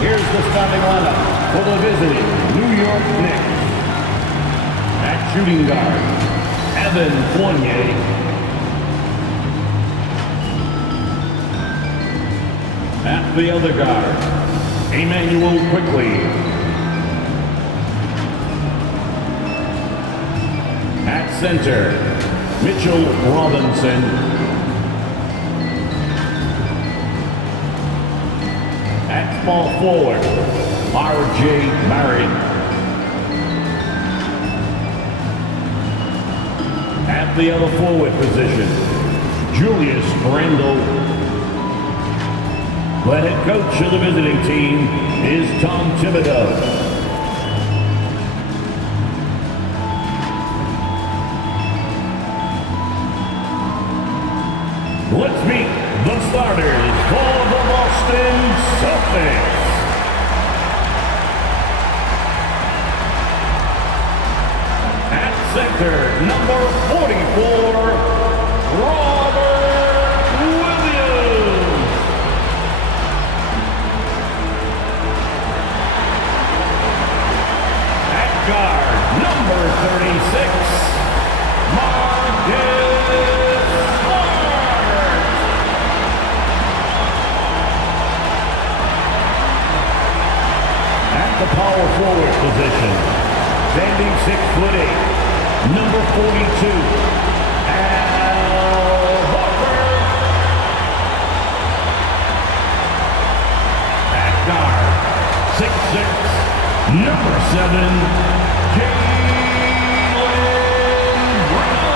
Here's the starting lineup for the visiting New York Knicks. At shooting guard, Evan Fournier. At the other guard, Emmanuel Quickly. At center, Mitchell Robinson. At small forward, R.J. Barrett. At the other forward position, Julius Randle. The head coach of the visiting team is Tom Thibodeau. Let's meet the starters for the Boston Celtics. At center, number 44, Robert Williams. At guard, number 36, Marcus Smart. At the power forward position, standing 6'8", number 42, Al Horford. At guard, 6'6", number 7, Jaylen Brown.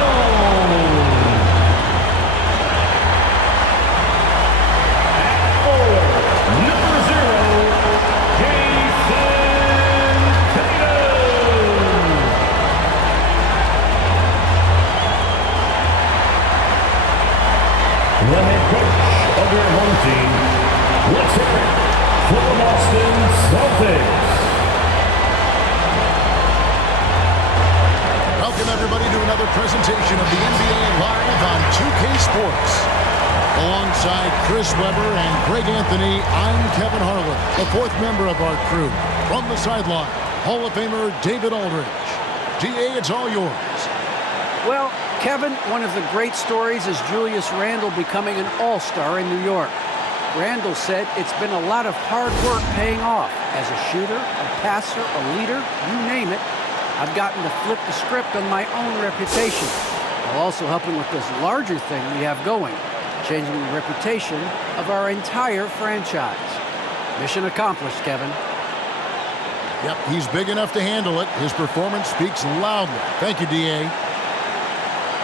At forward, number 0, Jason Tatum. The head coach of your home team, let's hear it for the Boston Celtics. Welcome everybody to another presentation of the NBA Live on 2K Sports. Alongside Chris Webber and Greg Anthony, I'm Kevin Harlan, the fourth member of our crew. From the sideline, Hall of Famer David Aldridge. DA, it's all yours. Well, Kevin, one of the great stories is Julius Randle becoming an all-star in New York. Randle said it's been a lot of hard work paying off. As a shooter, a passer, a leader, you name it, I've gotten to flip the script on my own reputation, while also helping with this larger thing we have going, changing the reputation of our entire franchise. Mission accomplished, Kevin. Yep, he's big enough to handle it. His performance speaks loudly. Thank you, DA.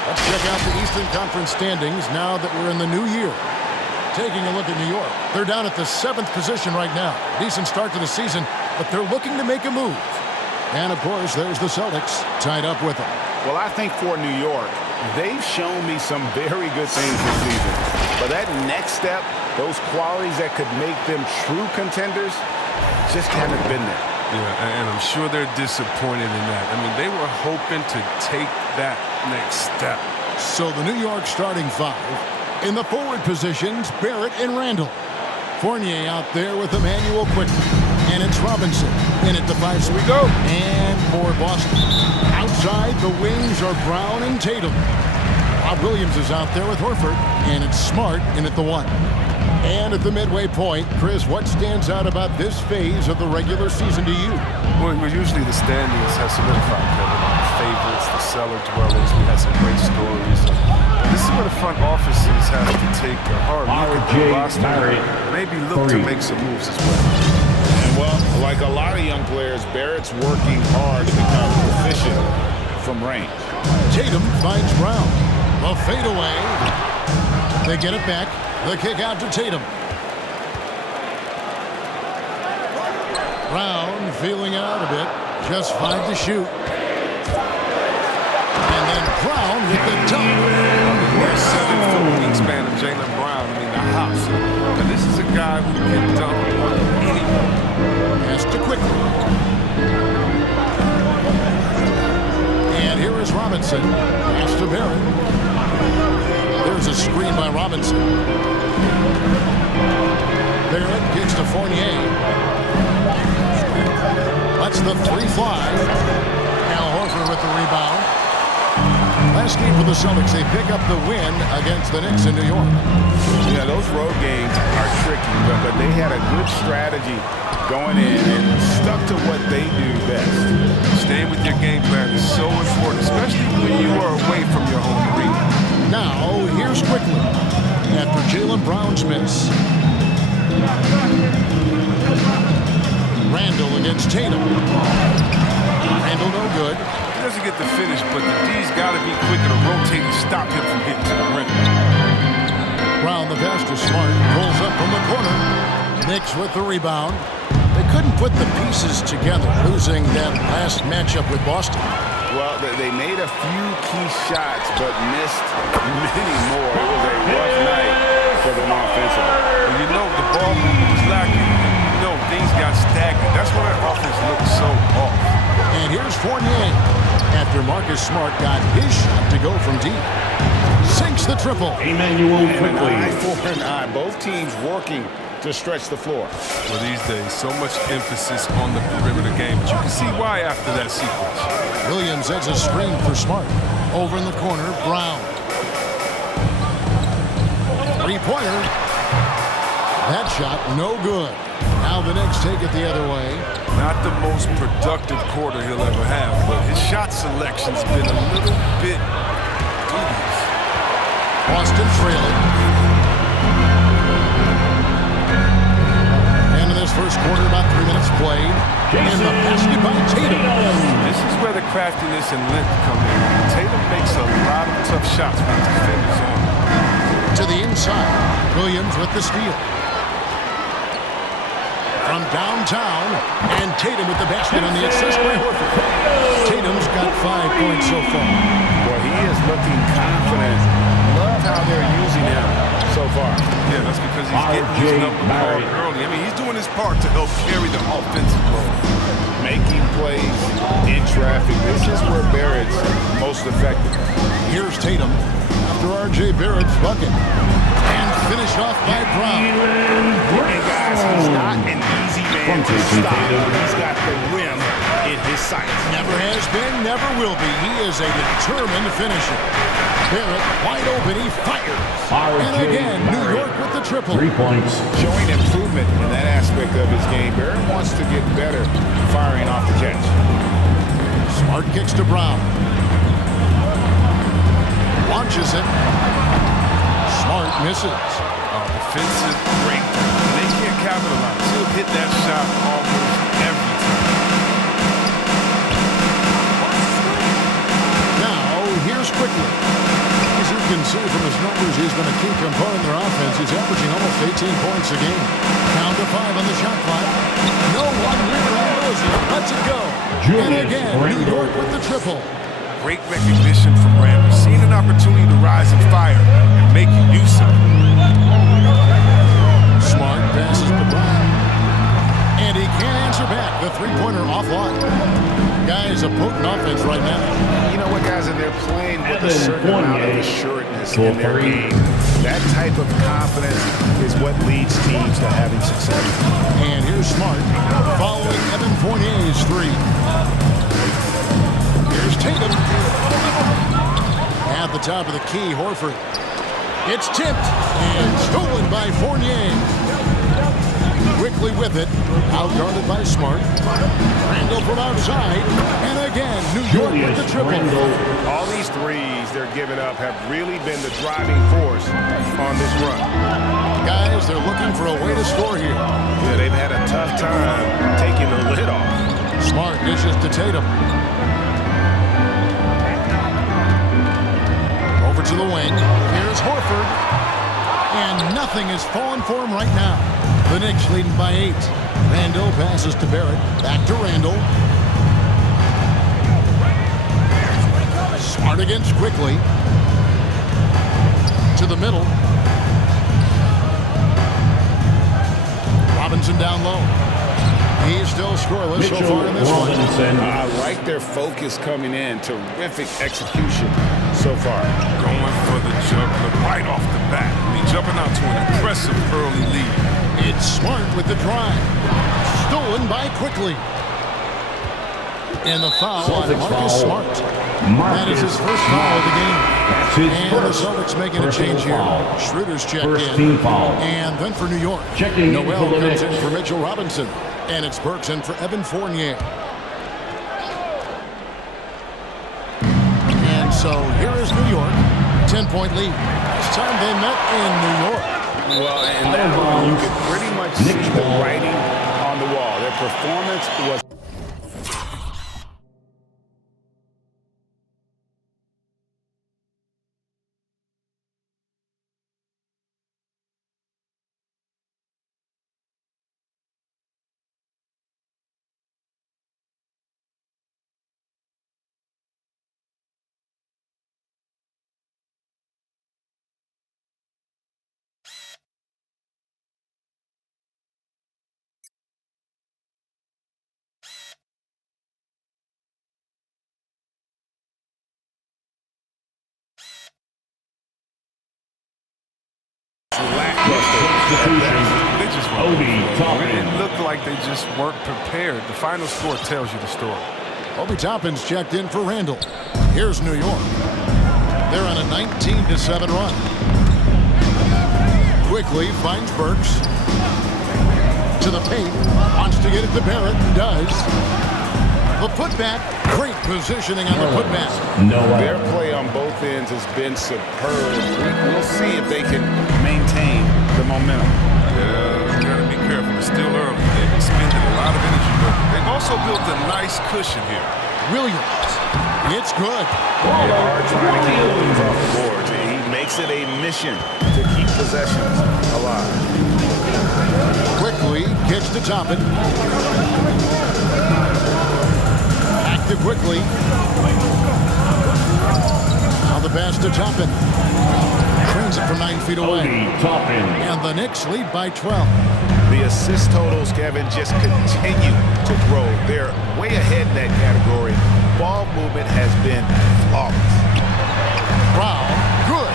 Let's check out the Eastern Conference standings now that we're in the new year. Taking a look at New York, they're down at the 7th position right now. Decent start to the season, but they're looking to make a move. And, of course, there's the Celtics tied up with them. Well, I think for New York, they've shown me some very good things this season. But that next step, those qualities that could make them true contenders, just haven't been there. Yeah, and I'm sure they're disappointed in that. I mean, they were hoping to take that next step. So the New York starting five. In the forward positions, Barrett and Randle. Fournier out there with Emmanuel Quickly. And it's Robinson in at the 5 spot. Here we go. And for Boston. Outside, the wings are Brown and Tatum. Rob Williams is out there with Horford. And it's Smart in at the 1. And at the midway point, Chris, what stands out about this phase of the regular season to you? Well, usually the standings have solidified, Kevin. The favorites, the cellar dwellers. We had some great stories. This is where the front offices have to take a hard look at the roster. Maybe look to make some moves as well. And, well, like a lot of young players, Barrett's working hard to become proficient from range. Tatum finds Brown. The fadeaway. They get it back. The kick out to Tatum. Brown feeling it out a bit. Just 5 to shoot. And then Brown with the dunk. The 7-foot wingspan of Jaylen Brown, I mean, the house. And this is a guy who can dunk on anyone. Pass to Quickly. And here is Robinson. Pass to Barrett. There's a screen by Robinson. Barrett kicks to Fournier. Lets the three fly. Al Horford with the rebound. Last game for the Celtics, they pick up the win against the Knicks in New York. Yeah, those road games are tricky, but they had a good strategy going in and stuck to what they do best. Staying with your game plan is so important, especially when you are away from your home arena. Now, here's Quickly after Jaylen Brown's miss. Randall against Tatum. Randall no good. He doesn't get the finish, but the D's got to be quicker to rotate and stop him from getting to the rim. Brown the pass to Smart. Pulls up from the corner. Knicks with the rebound. They couldn't put the pieces together, losing that last matchup with Boston. Well, they made a few key shots, but missed many more. It was a rough night for them offensively. And you know, the ball was lacking. You know, things got stagnant. That's why that offense looked so off. And here's Fournier after Marcus Smart got his shot to go from deep. Sinks the triple. Emmanuel And an Quickly. eye for an eye. Both teams working to stretch the floor. Well, these days, so much emphasis on the perimeter game, but you can see why after that sequence. Williams has a screen for Smart. Over in the corner, Brown. Three-pointer. That shot, no good. Now the Knicks take it the other way. Not the most productive quarter he'll ever have, but his shot selection's been a little bit dubious. Boston trailing. End of this first quarter, about 3 minutes played. And the basket by Tatum. This is where the craftiness and length come in. Tatum makes a lot of tough shots with his fingers on. To the inside. Williams with the steal. From downtown, and Tatum with the basket on the assist by Horford. Tatum's got 5 points so far. Well, he is looking confident. Love how they're using him so far. Yeah, that's because he's getting his number called early. I mean, he's doing his part to help carry the offensive load. Making plays in traffic. This is where Barrett's most effective. Here's Tatum after R.J. Barrett's bucket. And finished off by Brown. And guys, he's not an easy man to stop. He's got the rim in his sights. Never has been, never will be. He is a determined finisher. Barrett wide open, he fires. And again, New York with the triple. 3 points. Showing improvement in that aspect of his game. Barrett wants to get better firing off the catch. Smart kicks to Brown. Launches it. Smart misses. Defensive break. They can't capitalize. He'll hit that shot almost every time. Now, here's Quickly. As you can see from his numbers, he's been a key component in their offense. He's averaging almost 18 points a game. Down to 5 on the shot clock. No one here knows it. Lets it go. And again, New York with the triple. Great recognition from Randall. Seeing an opportunity to rise and fire and making use of it. Smart passes to Brown. And he can't answer back. The three-pointer offline. Guys, a potent offense right now. You know what, guys, and they're playing with a certain amount of assuredness in their game. That type of confidence is what leads teams to having success. And here's Smart following Evan Fournier's three. Here's Tatum. At the top of the key, Horford. It's tipped and stolen by Fournier. Quickly with it, outguarded by Smart. Randall from outside, and again, New York with the triple. All these threes they're giving up have really been the driving force on this run. Guys, they're looking for a way to score here. Yeah, they've had a tough time taking the lid off. Smart dishes to Tatum. Over to the wing. Here's Horford. And nothing is falling for him right now. The Knicks leading by 8. Randall passes to Barrett. Back to Randall. Smart against Quickly. To the middle. Robinson down low. He's still scoreless so far in this one. I like their focus coming in. Terrific execution so far. Going for the juggler right off the bat. I mean, jumping out to an impressive early lead. It's Smart. with the drive. Stolen by Quickly. And the foul on Celtics Marcus foul. Smart. That is his first foul of the game. That's his And first the Celtics making a change here. foul. Schroeder's checked First in. team foul. And then for New York, Checking in Noel for the comes Knicks. in for Mitchell Robinson. And it's Burks in for Evan Fournier. And so here is New York. 10-point lead. Last time they met in New York. Well, and that one, you could pretty much see Knicks the ball. writing on the wall. Their performance was... They just weren't Obi prepared. Toppin. It looked like they just weren't prepared. The final score tells you the story. Obi Toppin's checked in for Randall. Here's New York. They're on a 19-7 run. Quickly finds Burks. To the paint. Wants to get it to Barrett. Does. The putback. Great positioning on the putback. Their play on both ends has been superb. We'll see if they can maintain the momentum. Yeah, you gotta be careful. It's still early. They've expended a lot of energy, but they've also built a nice cushion here. Williams. It's good. They are trying to keep Williams off the boards. He makes it a mission to keep possessions alive. Quickly gets to Toppin. Back to Quickly. Now the pass to Toppin. Trains it from 9 feet away. Obi Toppin. And the Knicks lead by 12. The assist totals, Kevin, just continue to grow. They're way ahead in that category. Ball movement has been flawless. Brown, good.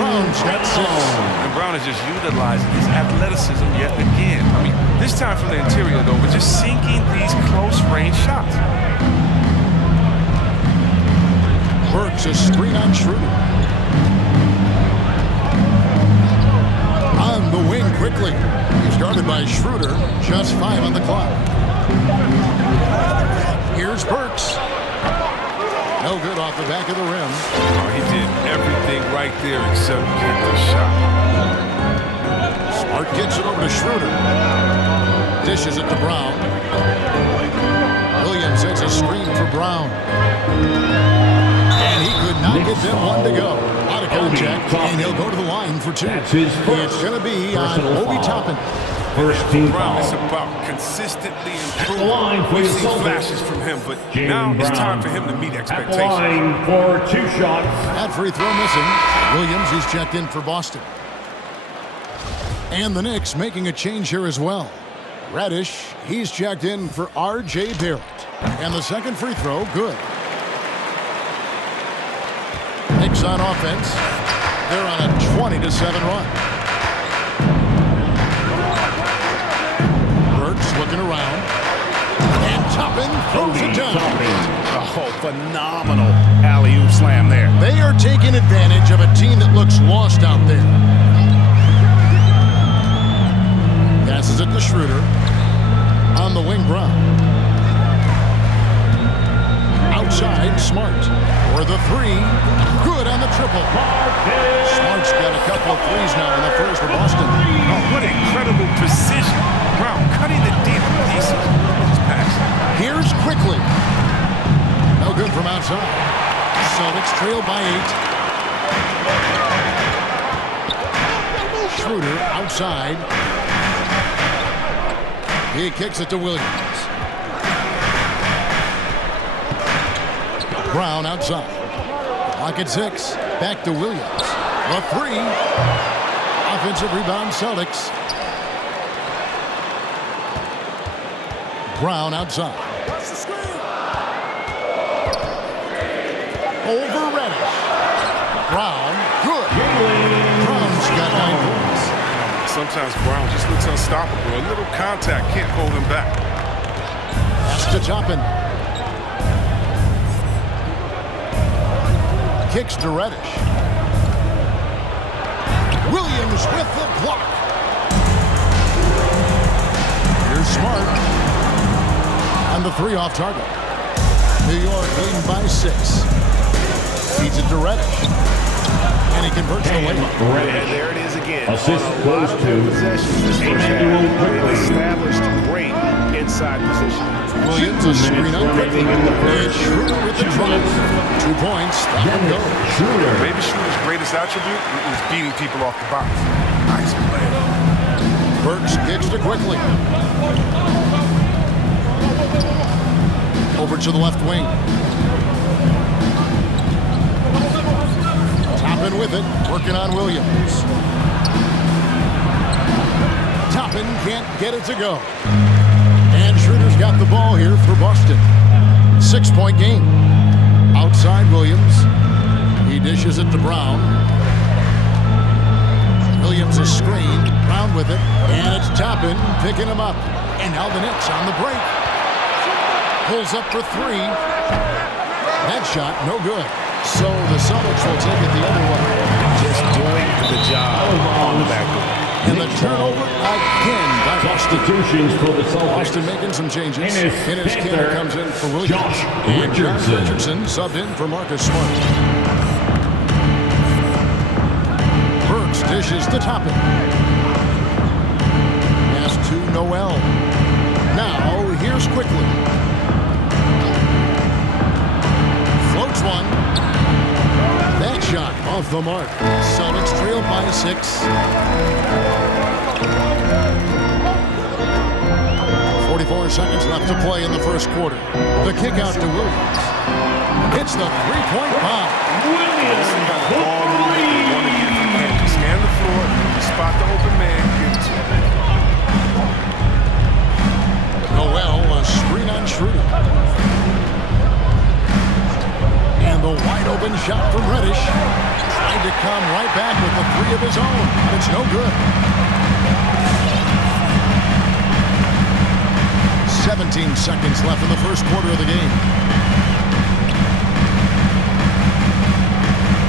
Brown's got 6. And Brown is just utilizing his athleticism yet again. I mean, this time from the interior, though, we're just sinking these close-range shots. Burks a screen on Schroeder. On the wing quickly. He's guarded by Schroeder. Just 5 on the clock. Here's Burks. No good off the back of the rim. Oh, he did everything right there except get the shot. Smart gets it over to Schroeder. Dishes it to Brown. Williams sets a screen for Brown. And he could not get them one to go. A lot of contact, and he'll go to the line for 2. That's his first It's going to be on personal Obi foul. Toppin. First team Brown is foul. about consistently the line improving. for We've the seen Celtics. flashes from him, but Jaylen now it's Brown. time for him to meet At the expectations. line for 2 shots. That free throw missing. Williams is checked in for Boston. And the Knicks making a change here as well. Reddish, he's checked in for R.J. Barrett. And the second free throw, good. Knicks on offense. They're on a 20-7 run. Burks looking around. And Toppin throws it down. Oh, phenomenal alley-oop slam there. They are taking advantage of a team that looks lost out there. Passes it to Schroeder. On the wing, Brown. Outside, Smart. For the 3. Good on the triple. Smart's got a couple of threes now in the first for Boston. Oh, what incredible precision. Brown cutting the deep pieces with his pass. Here's Quickly. No good from outside. Celtics trail by 8. Schroeder outside. He kicks it to Williams. Brown outside. Clock at 6. Back to Williams. The 3. Offensive rebound, Celtics. Brown outside. Over Reddish. Brown, good. Brown's got 9 points. Some sometimes Brown just looks unstoppable. A little contact can't hold him back. Pass to Toppin. Kicks to Reddish. Williams with the block. Here's Smart. On the 3 off target. New York leading by 6. Feeds it to Reddish. And he converts the layup. And there it is again. Assist On a lot goes of to their possessions this first Emmanuel half, Quickly. they established great inside position. Williams is screen on Quickly. And Schroeder with the drive. 2 points. That one goes. Shooter. Maybe Shooter's greatest attribute is beating people off the box. Nice play. Burks kicks to Quickly. Over to the left wing. Toppin with it, working on Williams. Toppin can't get it to go. And Schroeder's got the ball here for Boston. 6-point game. Outside Williams. He dishes it to Brown. Williams is screened. Brown with it. And it's Toppin picking him up. And now the Knicks on the break. Pulls up for 3. That shot, no good. So the Celtics will take it the other way. Just doing the job on the backboard. And the turnover again by Boston. Substitutions for the Celtics. Boston making some changes. Enes Kanter comes in for Williams. Josh And Josh Richardson. Richardson subbed in for Marcus Smart. Burks dishes to Toppin. Pass to Noel. Now here's Quickly. Floats one. That shot off the mark. Celtics trail by 6. 44 seconds left to play in the first quarter. The kick out to Williams. Hits the 3-point bomb. Williams. All the way you want to get from him. You scan the floor, you spot the open man, give it to him. Noel, a screen on Schroeder. And the wide open shot from Reddish. Trying to come right back with the 3 of his own. It's no good. 17 seconds left in the first quarter of the game.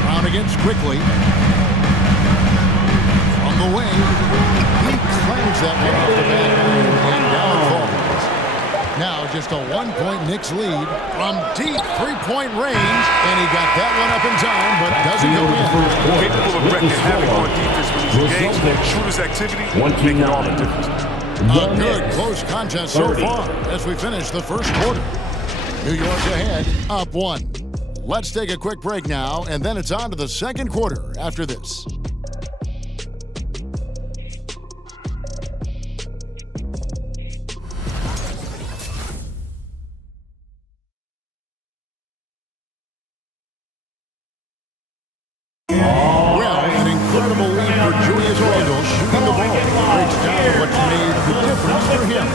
Brown against Quickly. From the wing. He claims that one off the back. And down it falls. Now just a 1-point Knicks lead from deep 3-point range. And he got that one up in time, but doesn't go in. Capable of wrecking havoc on defense when he's engaged. Shooter's activity making all the difference. A good close contest so far as we finish the first quarter. New York ahead, up 1. Let's take a quick break now, and then it's on to the second quarter after this. Well, an incredible lead for Julius Randle shooting the ball. Breaks down what made the difference for him.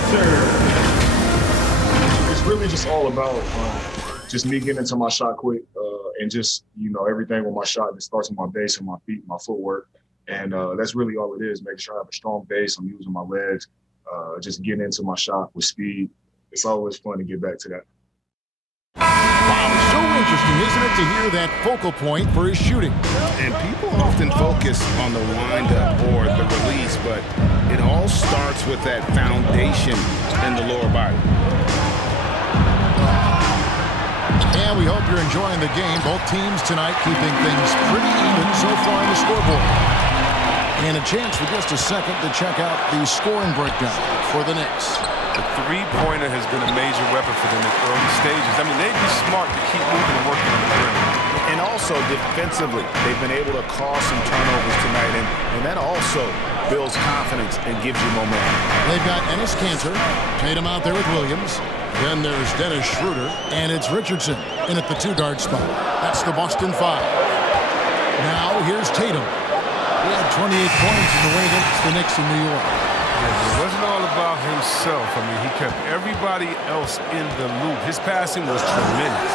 It's really just all about just me getting into my shot quick and just, everything with my shot. It starts with my base and my feet, my footwork. And that's really all it is, making sure I have a strong base. I'm using my legs, just getting into my shot with speed. It's always fun to get back to that. Wow, so interesting, isn't it, to hear that focal point for his shooting? And people often focus on the windup or the release, but it all starts with that foundation in the lower body. And we hope you're enjoying the game. Both teams tonight keeping things pretty even so far on the scoreboard. And a chance for just a second to check out the scoring breakdown for the Knicks. The three-pointer has been a major weapon for them in early stages. I mean, they'd be smart to keep moving and working on the perimeter. And also defensively, they've been able to cause some turnovers tonight, and that also builds confidence and gives you momentum. They've got Enes Kanter, Tatum out there with Williams. Then there's Dennis Schroeder, and it's Richardson in at the 2-guard spot. That's the Boston 5. Now here's Tatum. He had 28 points in the win against the Knicks in New York. It wasn't all about himself. I mean, he kept everybody else in the loop. His passing was tremendous.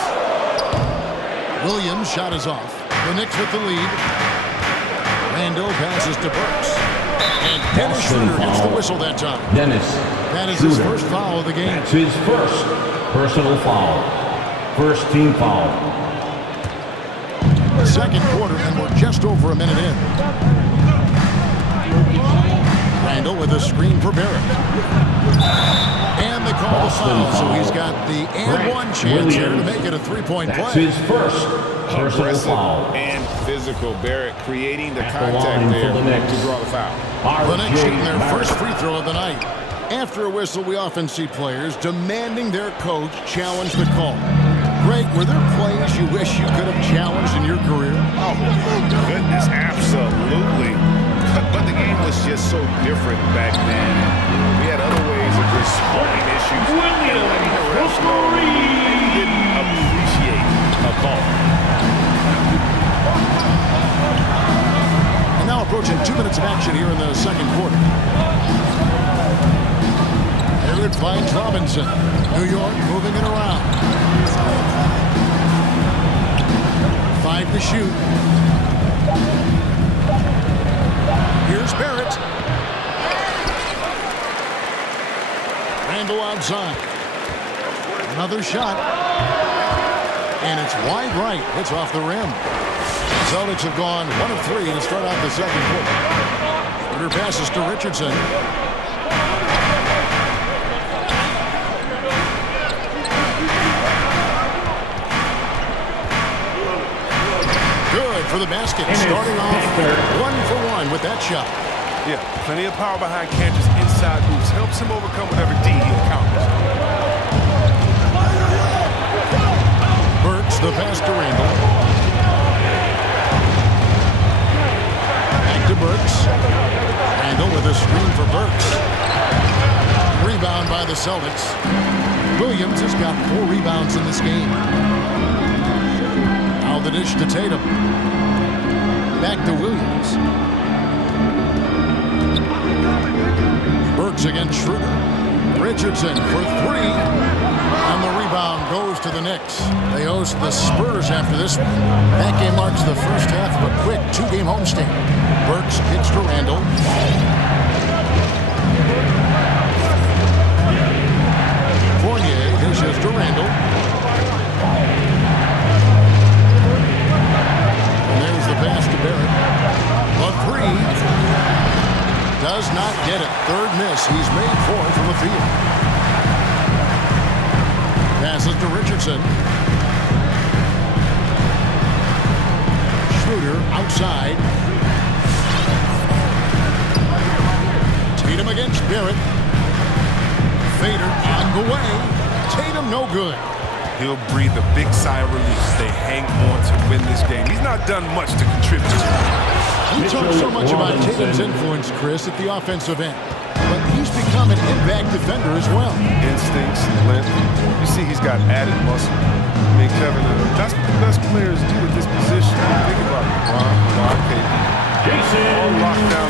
Williams' shot is off. The Knicks with the lead. Randle passes to Burks. And Dennis Schroeder gets the whistle that time. Dennis. That is Schroeder. his first foul of the game. That's his first personal foul. First team foul. Second quarter, and we're just over a minute in. Randall with a screen for Barrett. And they call the foul, so he's got the and one chance here to make it a three-point That's play. his first personal Aggressive foul. and physical. Barrett creating the At the contact line there for the Knicks. to draw the foul. The Knicks shooting their Barrett. first free throw of the night. After a whistle, we often see players demanding their coach challenge the call. Greg, were there plays you wish you could have challenged in your career? Oh, goodness, absolutely. But the game was just so different back then. We had other ways of resolving issues. And letting the refs know we didn't appreciate a call. And now approaching 2 minutes of action here in the second quarter. Barrett finds Robinson. New York moving it around. 5 to shoot. Here's Barrett. Randall outside. Another shot. And it's wide right. It's off the rim. Celtics have gone 1 of 3 to start out the second quarter. Schroeder passes to Richardson. Good for the basket. Starting off 1 for 1 with that shot. Yeah, plenty of power behind Cantor's inside moves. Helps him overcome whatever D he encounters. Burks the pass to Randall. Back to Burks. Randall with a screen for Burks. Rebound by the Celtics. Williams has got 4 rebounds in this game. Now the dish to Tatum. Back to Williams. Burks against Schroeder. Richardson for 3. And the rebound goes to the Knicks. They host the Spurs after this one. That game marks the first half of a quick 2-game homestand. Burks kicks to Randall. Fournier dishes to Randall. And there's the pass to Barrett. A 3. Does not get it. Third miss. He's made 4 from the field. Passes to Richardson. Schroeder outside. Tatum against Barrett. Fader on the way. Tatum no good. He'll breathe a big sigh of relief. They hang on to win this game. He's not done much to contribute to it. We talk so much about Tatum's influence, Chris, at the offensive end. But he's become an impact defender as well. Instincts, length. You see he's got added muscle. I mean, Kevin, that's what the best players do at this position. Think about it. LeBron, KD. All locked down.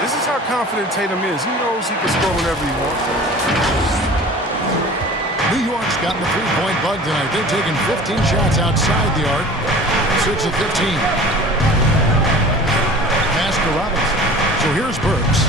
This is how confident Tatum is. He knows he can score whenever he wants. New York's gotten the three-point bug tonight. They've taken 15 shots outside the arc. 6 of 15. Pass to Robinson. So here's Burks.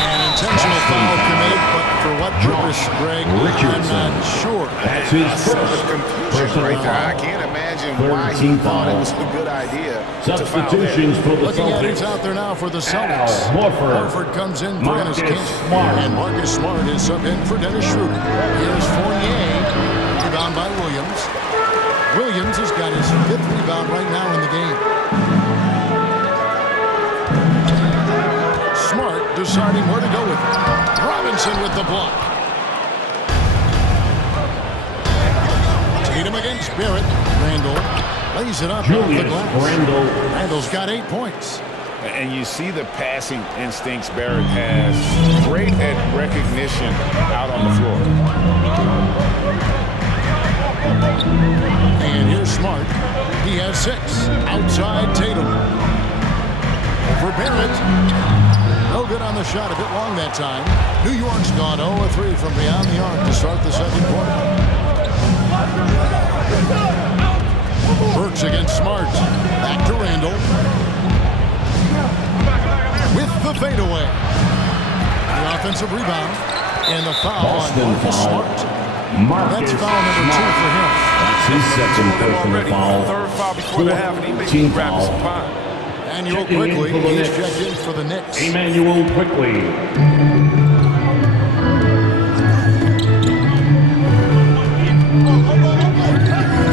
An intentional foul committed, but for what purpose, Greg? I'm not sure. That's his first personal right there. I foul. can't imagine Third why he team thought foul. it was a good idea to foul there. Substitutions for the Looking at who's Celtics. out there now for the Celtics. Horford. Comes in for Marcus Dennis Kent. Smart. And Marcus Smart is subbed in for Dennis Schroeder. Here's Fournier. Rebound by Williams. Williams has got his 5th rebound right now in the game. Smart deciding where to go with it. Robinson with the block. Tatum against Barrett. Randall lays it up off the Julius glass. Randle. Randall's got 8 points. And you see the passing instincts Barrett has. Great at recognition out on the floor. And here's Smart. He has 6. Outside Tatum. For Barrett. No good on the shot. A bit long that time. New York's gone 0-3 from beyond the arc to start the second quarter. Burks against Smart. Back to Randall. offensive rebound. And the foul Boston on Marcus foul. Smart. Marcus That's foul number 2 Smart. for him. That's his second personal foul. Third foul before the half, and he may Team be grabbing foul. some pine. Emmanuel Checking in Quickly, for the he's Knicks. checked in for the Knicks. Emmanuel Quickly.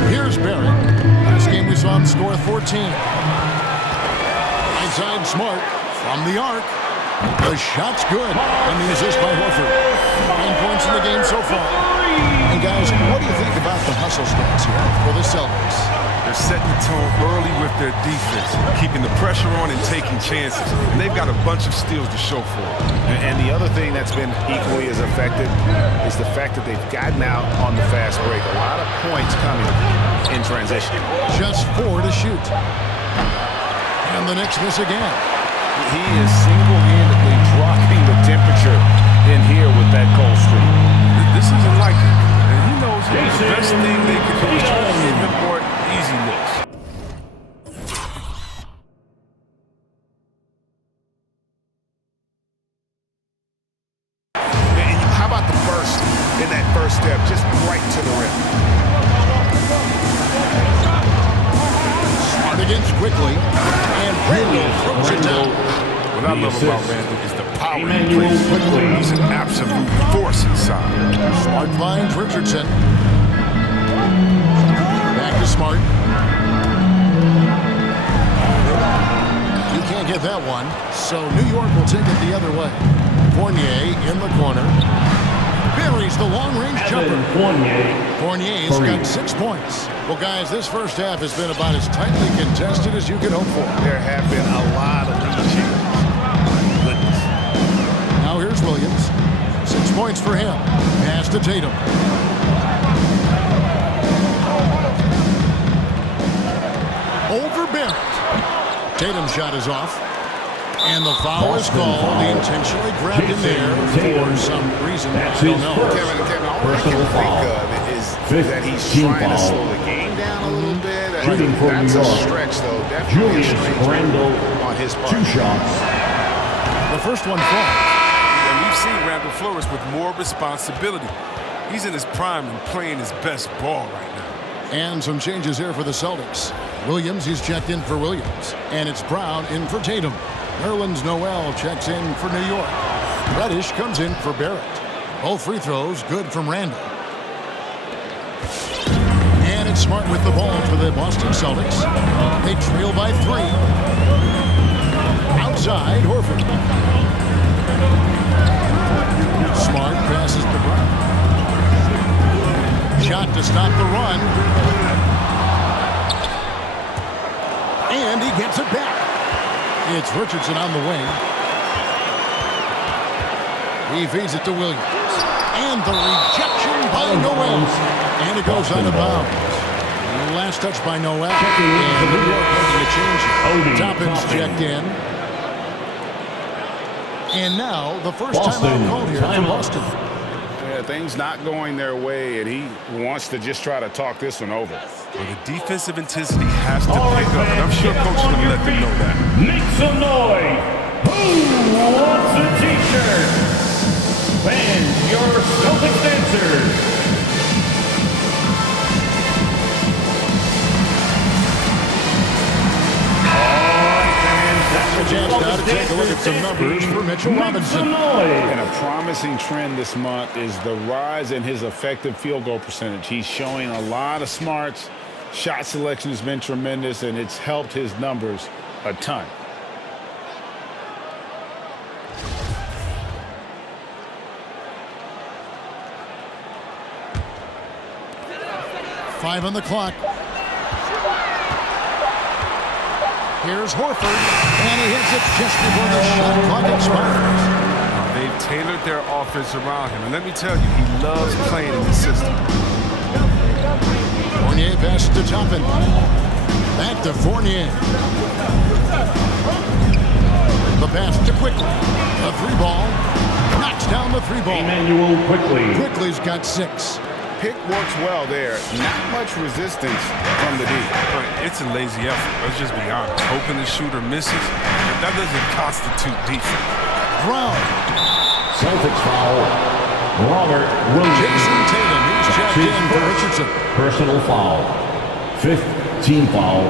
Here's Barrett. Last game we saw him score 14. Inside Smart from the arc. The shot's good. And the assist by Horford. 9 points in the game so far. And guys, what do you think about the hustle stance here for the Celtics? They're setting the tone early with their defense, keeping the pressure on and taking chances. And they've got a bunch of steals to show for it. And the other thing that's been equally as effective is the fact that they've gotten out on the fast break. A lot of points coming in transition. Just 4 to shoot. And the Knicks miss again. He is single-handedly dropping the temperature in here with that cold streak. This isn't like it. And he knows the best thing they can do is try to get him more easy looks. And how about the burst in that first step, just right to the rim? Smart against Quickly. And Randall throws it down. What I love about Randall is the power he Emmanuel plays. Quickly. He's an absolute force inside. Smart finds Richardson. Back to Smart. You can't get that one. So New York will take it the other way. Fournier in the corner. Buries the long-range jumper. Evan Fournier. Fournier's got 6 points. Well, guys, this first half has been about as tightly contested as you could hope for. There have been a lot of lead changes. Goodness. Now here's Williams. 6 points for him. Pass to Tatum. Over Barrett. Tatum's shot is off. And the foul is called. He intentionally grabbed him there for some reason. I don't know. Kevin, all I can think of is that he's trying to slow the game down a little bit. Shooting for That's New a York. stretch, though. Definitely a Julius strange Randle. move on his part. 2 shots. The first one falls. And we've seen Randall flourish with more responsibility. He's in his prime and playing his best ball right now. And some changes here for the Celtics. Williams, he's checked in for Williams. And it's Brown in for Tatum. Nerlens Noel checks in for New York. Reddish comes in for Barrett. Both free throws good from Randall. And it's Smart with the ball for the Boston Celtics. They trail by 3. Outside, Horford. Smart passes to Brown. Shot to stop the run. And he gets it back. It's Richardson on the wing. He feeds it to Williams. And the rejection by Noel. And it goes out of bounds. Last touch by Noel. And New York making a change. Toppin's checked in. And now the first timeout called here for Boston. Yeah, things not going their way, and he wants to just try to talk this one over. Well, the defensive intensity has to pick up, and I'm sure Coach is going to let them know that. Make some noise. Who wants a t-shirt? Fans, your Celtics dancers. Chance now to take a look at some numbers for Mitchell Robinson. And a promising trend this month is the rise in his effective field goal percentage. He's showing a lot of smarts. Shot selection has been tremendous, and it's helped his numbers a ton. Five on the clock. Here's Horford, and he hits it just before the shot clock expires. They've tailored their offense around him, and let me tell you, he loves playing in the system. Fournier passes to Toppin. Back to Fournier. The pass to Quickly. The 3-ball. Knocks down the 3-ball. Emmanuel Quickly. Quickly's got 6. Pick works well there. Not much resistance from the D. It's a lazy effort. Let's just be honest. Hoping the shooter misses, but that doesn't constitute defense. Brown. Celtics foul. Robert Williams. Jason Tatum, he's checked in for Richardson. Personal foul. 5th team foul.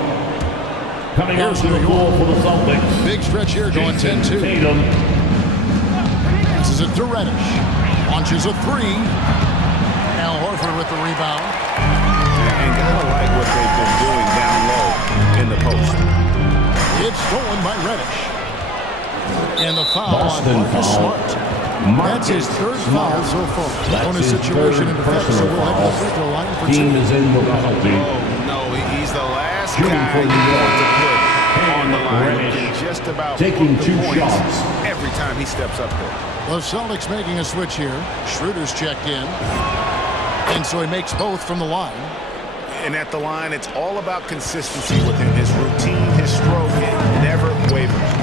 Coming out to the floor for the Celtics. Big stretch here going 10-2. Tatum. Passes it to Reddish. Launches a three. Al Horford with the rebound. And gotta like what they've been doing down low in the post. It's stolen by Reddish. And the foul Boston on Marcus foul. Smart. That's his third foul so far. That's Bonus his situation third in effect, so personal we'll head to the foul. free throw line for Team two. is in the penalty. Oh, no, he's the last Shooting guy for you New want York. to put on the line. Reddish He just about taking put the 2 points shots. every time he steps up there. The Celtics making a switch here. Schroeder's checked in. And so he makes both from the line. And at the line, it's all about consistency with him. His routine, his stroke, it never wavers.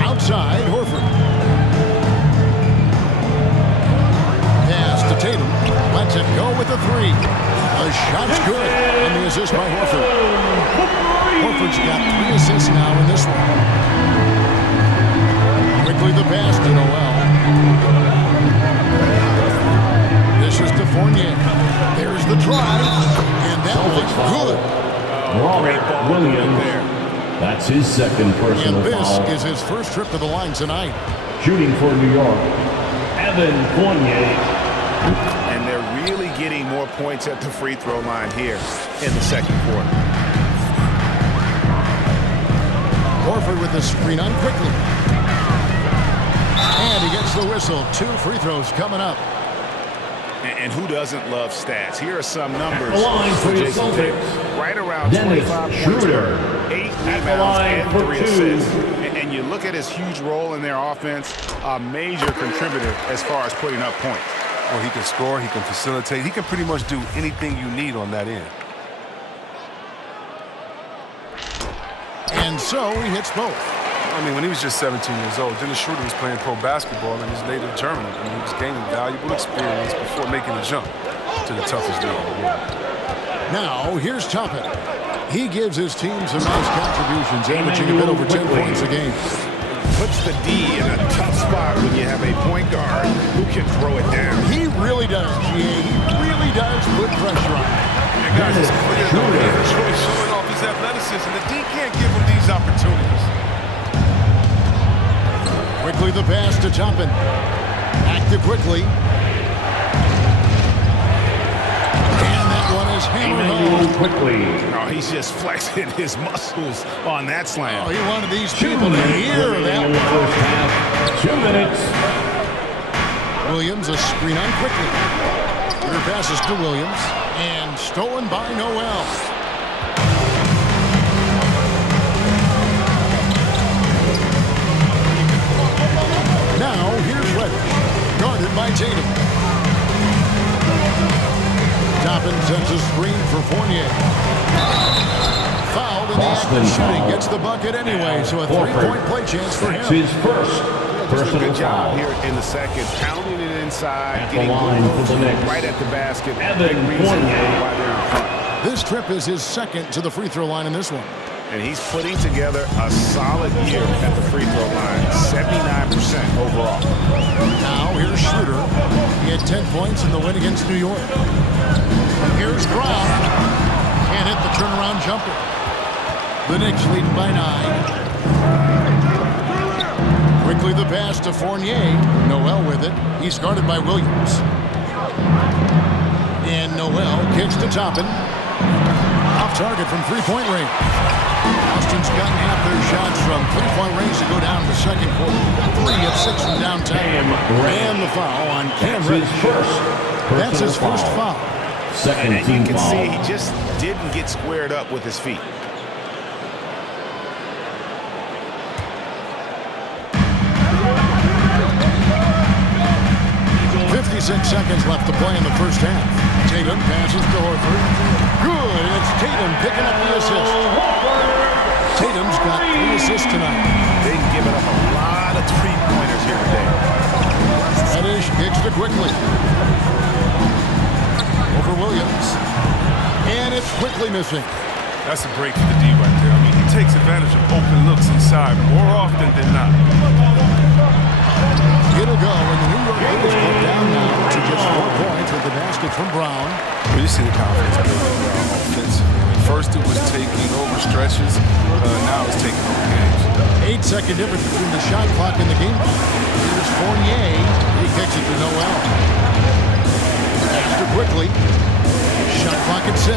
Outside, Horford. Pass to Tatum. Lets it go with a three. The shot's good. And the assist by Horford. Horford's got 3 assists now in this one. Quickly the pass to Noel. This is to Fournier. There's the drive. And that one's good. Robert Williams. That's his 2nd personal And this foul. is his first trip to the line tonight. Shooting for New York. Evan Fournier. And they're really getting more points at the free throw line here in the second quarter. Horford with the screen on quickly. And he gets the whistle. 2 free throws coming up. And who doesn't love stats? Here are some numbers The line for your Jason Celtics. Tatum. Right around Dennis 25 points, Schroeder. 8 At the line rebounds, and for 3 2. assists. And you look at his huge role in their offense, a major contributor as far as putting up points. Well, he can score, he can facilitate, he can pretty much do anything you need on that end. And so he hits both. I mean, when he was just 17 years old, Dennis Schroeder was playing pro basketball in his native Germany. I mean, he was gaining valuable experience before making the jump to the toughest league in the world. Now, here's Toppin. He gives his team some nice contributions, averaging a bit over 10 points a game. Puts the D in a tough spot when you have a point guard who can throw it down. He really does, G.A. He really does put pressure on. And guys, it's clear though, he's really showing off his athleticism. The D can't give him these opportunities. Quickly the pass to Toppin. Active quickly. And that one is hammered home. Quickly. Oh, he's just flexing his muscles on that slam. Oh, he wanted these people to hear that In the one. first half. 2 minutes. Williams a screen on quickly. Her passes to Williams. And stolen by Noel. Now, here's Reddish. Guarded by Tatum. Toppin sends a screen for Fournier. Fouled in the act Boston of shooting. foul. Gets the bucket anyway, so a Horford. 3-point play chance for That's him. his first Does a personal good job foul. here in the second, pounding it inside, At the getting line good for the looks Knicks. right at the basket. Evan Big reason Fournier. why they're in front. This trip is his second to the free throw line in this one. And he's putting together a solid year at the free throw line, 79% overall. Now, here's Schroeder. He had 10 points in the win against New York. Here's Brown. Can't hit the turnaround jumper. The Knicks leading by 9. Quickly the pass to Fournier. Noel with it. He's guarded by Williams. And Noel kicks to Toppin. Off target from three-point range. Boston's gotten half their shots from three-point range to go down in the second quarter. 3 of 6 from downtown. And the foul on Cam That's his Reddish. first. That's his first foul. Second And team you can foul. see he just didn't get squared up with his feet. Seconds left to play in the first half. Tatum passes to Horford. Good, and it's Tatum picking up the assist. Tatum's got 3 assists tonight. They've given up a lot of three-pointers here today. Reddish kicks to quickly. Over Williams. And it's quickly missing. That's a break for the D right there. I mean, he takes advantage of open looks inside more often than not. It'll go, and the New York Knicks go down now to just 4 points with the basket from Brown. Well, you see the confidence building offensively. First it was taking over stretches. Now it's taking over games. 8-second difference between the shot clock and the game clock. Here's Fournier. He kicks it to Noel. After quickly. Shot clock at 6.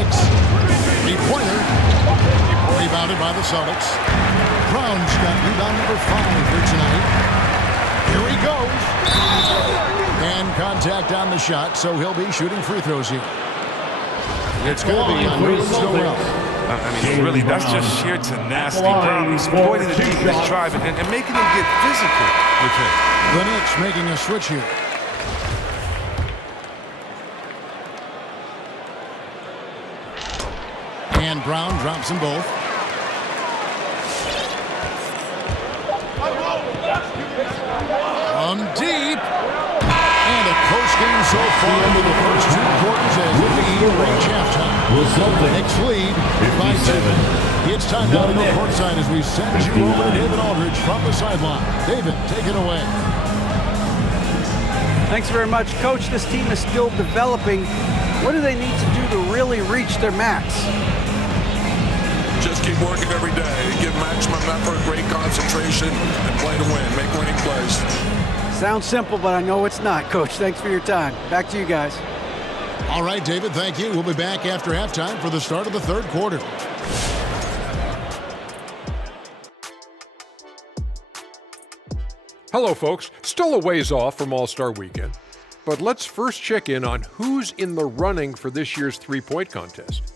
3-pointer. Rebounded by the Celtics. Brown's got rebound number 5 for tonight. Here he goes. And contact on the shot, so he'll be shooting free throws here. It's going to be on Noel. I mean, really, that's just sheer tenacity. Brown exploiting the defense, driving, and making them get physical with him. The Knicks making a switch here. And Brown drops them both. Deep. And a close game so far into the first 2 quarters as the lead reach halftime. Knicks lead by 2. It's time now to go courtside as we send you over to David Aldridge from the sideline. David, take it away. Thanks very much, Coach. This team is still developing. What do they need to do to really reach their max? Just keep working every day. Give maximum effort, great concentration, and play to win. Make winning plays. Sounds simple, but I know it's not, Coach. Thanks for your time. Back to you guys. All right, David, thank you. We'll be back after halftime for the start of the 3rd quarter. Hello, folks. Still a ways off from All-Star Weekend, but let's first check in on who's in the running for this year's three-point contest.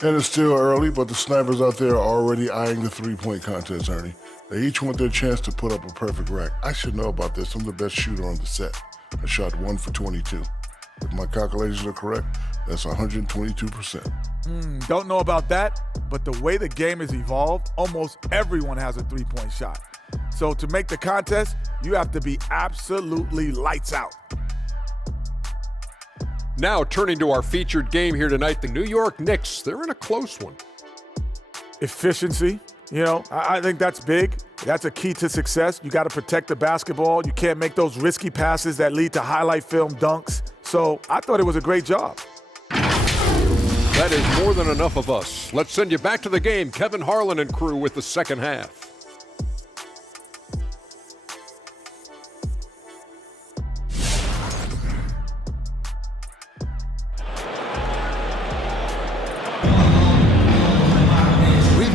And it's still early, but the snipers out there are already eyeing the three-point contest, Ernie. They each want their chance to put up a perfect rack. I should know about this. I'm the best shooter on the set. I shot 1 for 22. If my calculations are correct, that's 122%. Don't know about that, but the way the game has evolved, almost everyone has a three-point shot. So to make the contest, you have to be absolutely lights out. Now turning to our featured game here tonight, the New York Knicks. They're in a close one. Efficiency, I think that's big. That's a key to success. You got to protect the basketball. You can't make those risky passes that lead to highlight film dunks. So I thought it was a great job. That is more than enough of us. Let's send you back to the game. Kevin Harlan and crew with the second half.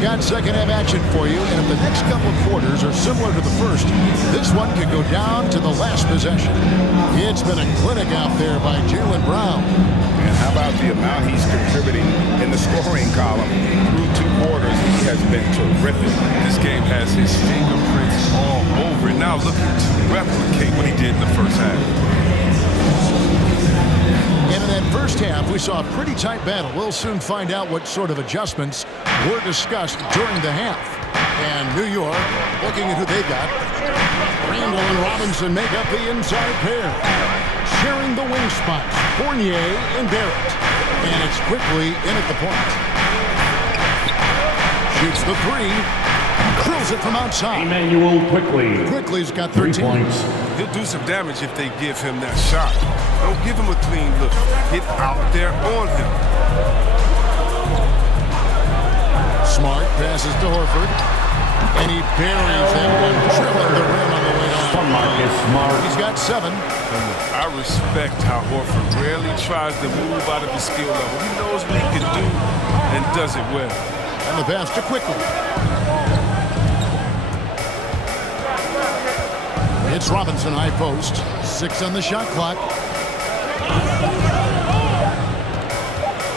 Got second half action for you, and if the next couple of quarters are similar to the first, this one could go down to the last possession. It's been a clinic out there by Jaylen Brown. And how about the amount he's contributing in the scoring column? Through 2 quarters, he has been terrific. This game has his fingerprints all over it. Now looking to replicate what he did in the first half. And in that first half, we saw a pretty tight battle. We'll soon find out what sort of adjustments were discussed during the half. And New York, looking at who they got, Randall and Robinson make up the inside pair. Sharing the wing spots, Fournier and Barrett. And it's quickly in at the point. Shoots the 3. Drills it from outside. Emmanuel Quickly. Quickly's got 3 13. points. He'll do some damage if they give him that shot. Don't give him a clean look. Get out there on him. Smart passes to Horford. And he buries that one, drilling the rim on the way down. Marcus Smart. He's got 7. I respect how Horford rarely tries to move out of his skill level. He knows what he can do and does it well. And the pass to Quickly. It's Robinson, high post. 6 on the shot clock.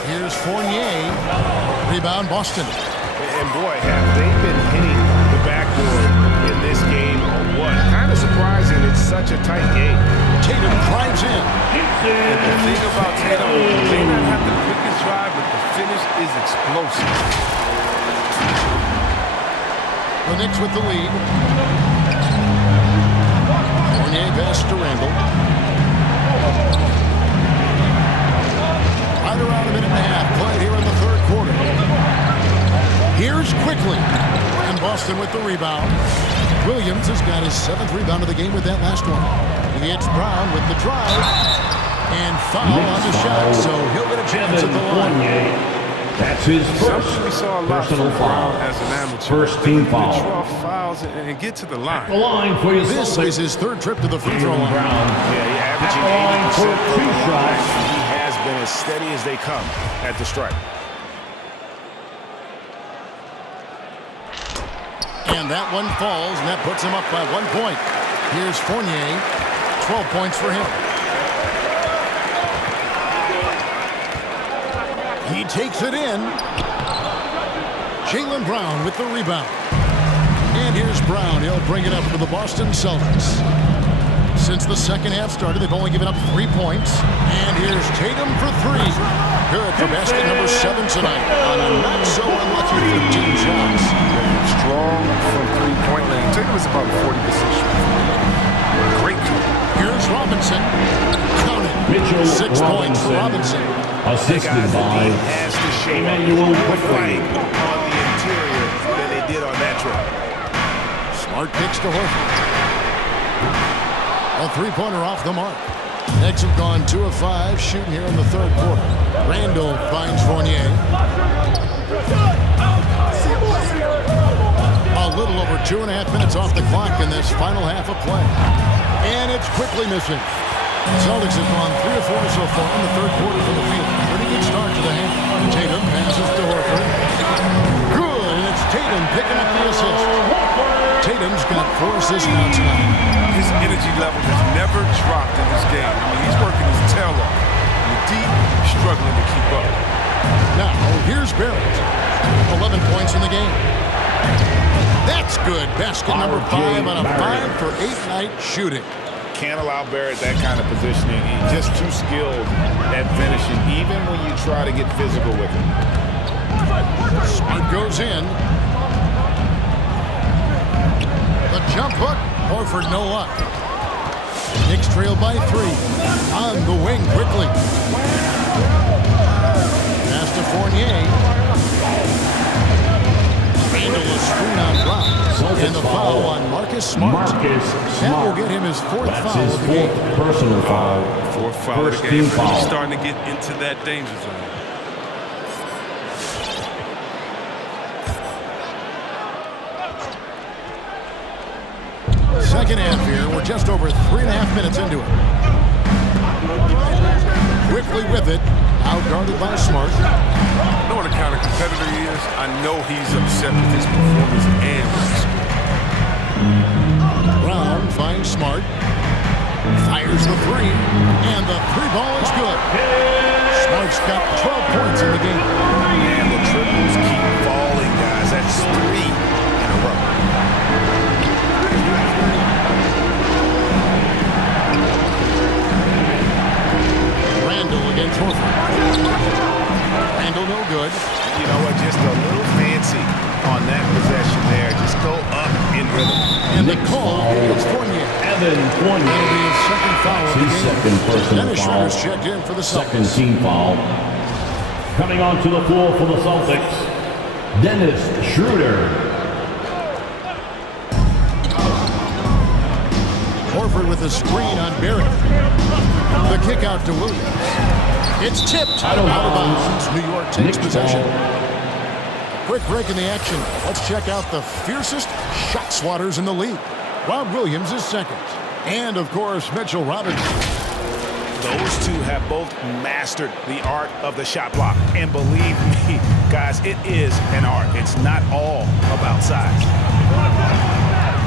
Here's Fournier. Rebound, Boston. And boy, have they been hitting the backboard in this game or what? Kind of surprising it's such a tight game. Tatum drives in. And the thing about Tatum, he may not have the quickest drive, but the finish is explosive. The Knicks with the lead. Fournier pass to Randall. Right around a minute and a half played here in the 3rd quarter. Here's Quickly. And And Boston with the rebound. Williams has got his 7th rebound of the game with that last one. It's Brown with the drive. And foul on the shot, so he'll get a chance at the line. That's his first We saw a lot personal from foul. Brown as an amateur. First team foul. To draw fouls and get to the line. The line for his This is his 3rd trip to the free throw line. Yeah, he's averaging 80% for from 2 the line. shots. He has been as steady as they come at the stripe. And that one falls, and that puts him up by 1 point. Here's Fournier, 12 points for him. He takes it in. Jaylen Brown with the rebound. And here's Brown. He'll bring it up for the Boston Celtics. Since the second half started, they've only given up 3 points. And here's Tatum for 3. Good for basket number 7 tonight on a not-so-unlucky 15 shots. Strong from three-point land. Tatum is about 40% shooting. Great job. Here's Robinson. Count it. Mitchell 6 points for Robinson. Robinson. Assisted by He has to show Emmanuel more Quickly. fight on the interior than they did on that trip. Smart kicks to Horford. A 3-pointer off the mark. Knicks have gone 2 of 5 shooting here in the 3rd quarter. Randall finds Fournier. A little over 2.5 minutes off the clock in this final half of play. And it's quickly missing. Celtics have gone 3 of 4 so far in the 3rd quarter from the field. Pretty good start to the half. Tatum passes to Horford. Good, and it's Tatum picking up the assist. Tatum's got 4 assists now tonight. His energy level has never dropped in this game. I mean, he's working his tail off. And the deep, struggling to keep up. Now, here's Barrett. 11 points in the game. That's good. Basket number 5 on a 5 for 8 night shooting. Can't allow Barrett that kind of positioning. He's just too skilled at finishing, even when you try to get physical with him. Smart goes in. The jump hook. Horford no luck. Knicks trail by 3. On the wing quickly. Pass to Fournier. Randall a screen on Brown. And the foul on Marcus Smart. That will get him his 4th That's foul his of the game. 4th personal foul. 4th foul of First the game. team foul. He's starting to get into that danger zone. Second half here. We're just over 3.5 minutes into it. Quickly with it. Outguarded by Smart. I know what kind of competitor he is. I know he's upset with his performance and with his score. Brown finds Smart. Fires the 3. And the 3 ball is good. Smart's got 12 points in the game. And the triples keep falling, guys. That's 3 in a row. Randall against Horford. Randall no good. You know what? Just a little fancy on that possession there. Just go up in rhythm. And the call is Fournier. Evan That'll be Fournier. his 2nd foul of the His game. 2nd personal Dennis foul. Schroeder's checked in for the Second Celtics. team foul. Coming onto the floor for the Celtics, Dennis Schroeder. Horford with a screen on Barrett. The kick out to Williams. It's tipped out of bounds. New York takes Knicks possession. ball. Quick break in the action. Let's check out the fiercest shot swatters in the league. Rob Williams is 2nd. And, of course, Mitchell Robinson. Those two have both mastered the art of the shot block. And believe me, guys, it is an art. It's not all about size.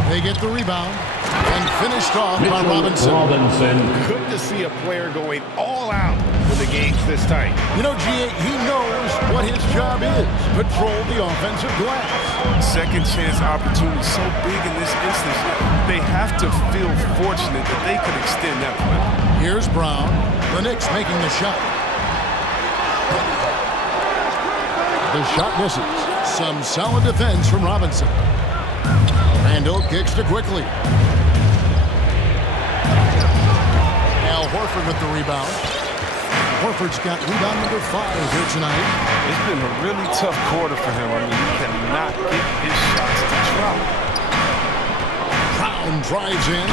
They get the rebound. And finished off by Mitchell Robinson. Good to see a player going all out when the game's this tight. You know, G.A., he knows what his job is. Patrol the offensive glass. Second chance opportunity so big in this instance. They have to feel fortunate that they could extend that play. Here's Brown. The Knicks making the shot. The shot misses. Some solid defense from Robinson. Randall kicks to Quickly. Al Horford with the rebound. Horford's got rebound number 5 here tonight. It's been a really tough quarter for him. I mean, he cannot get his shots to Brown drives in.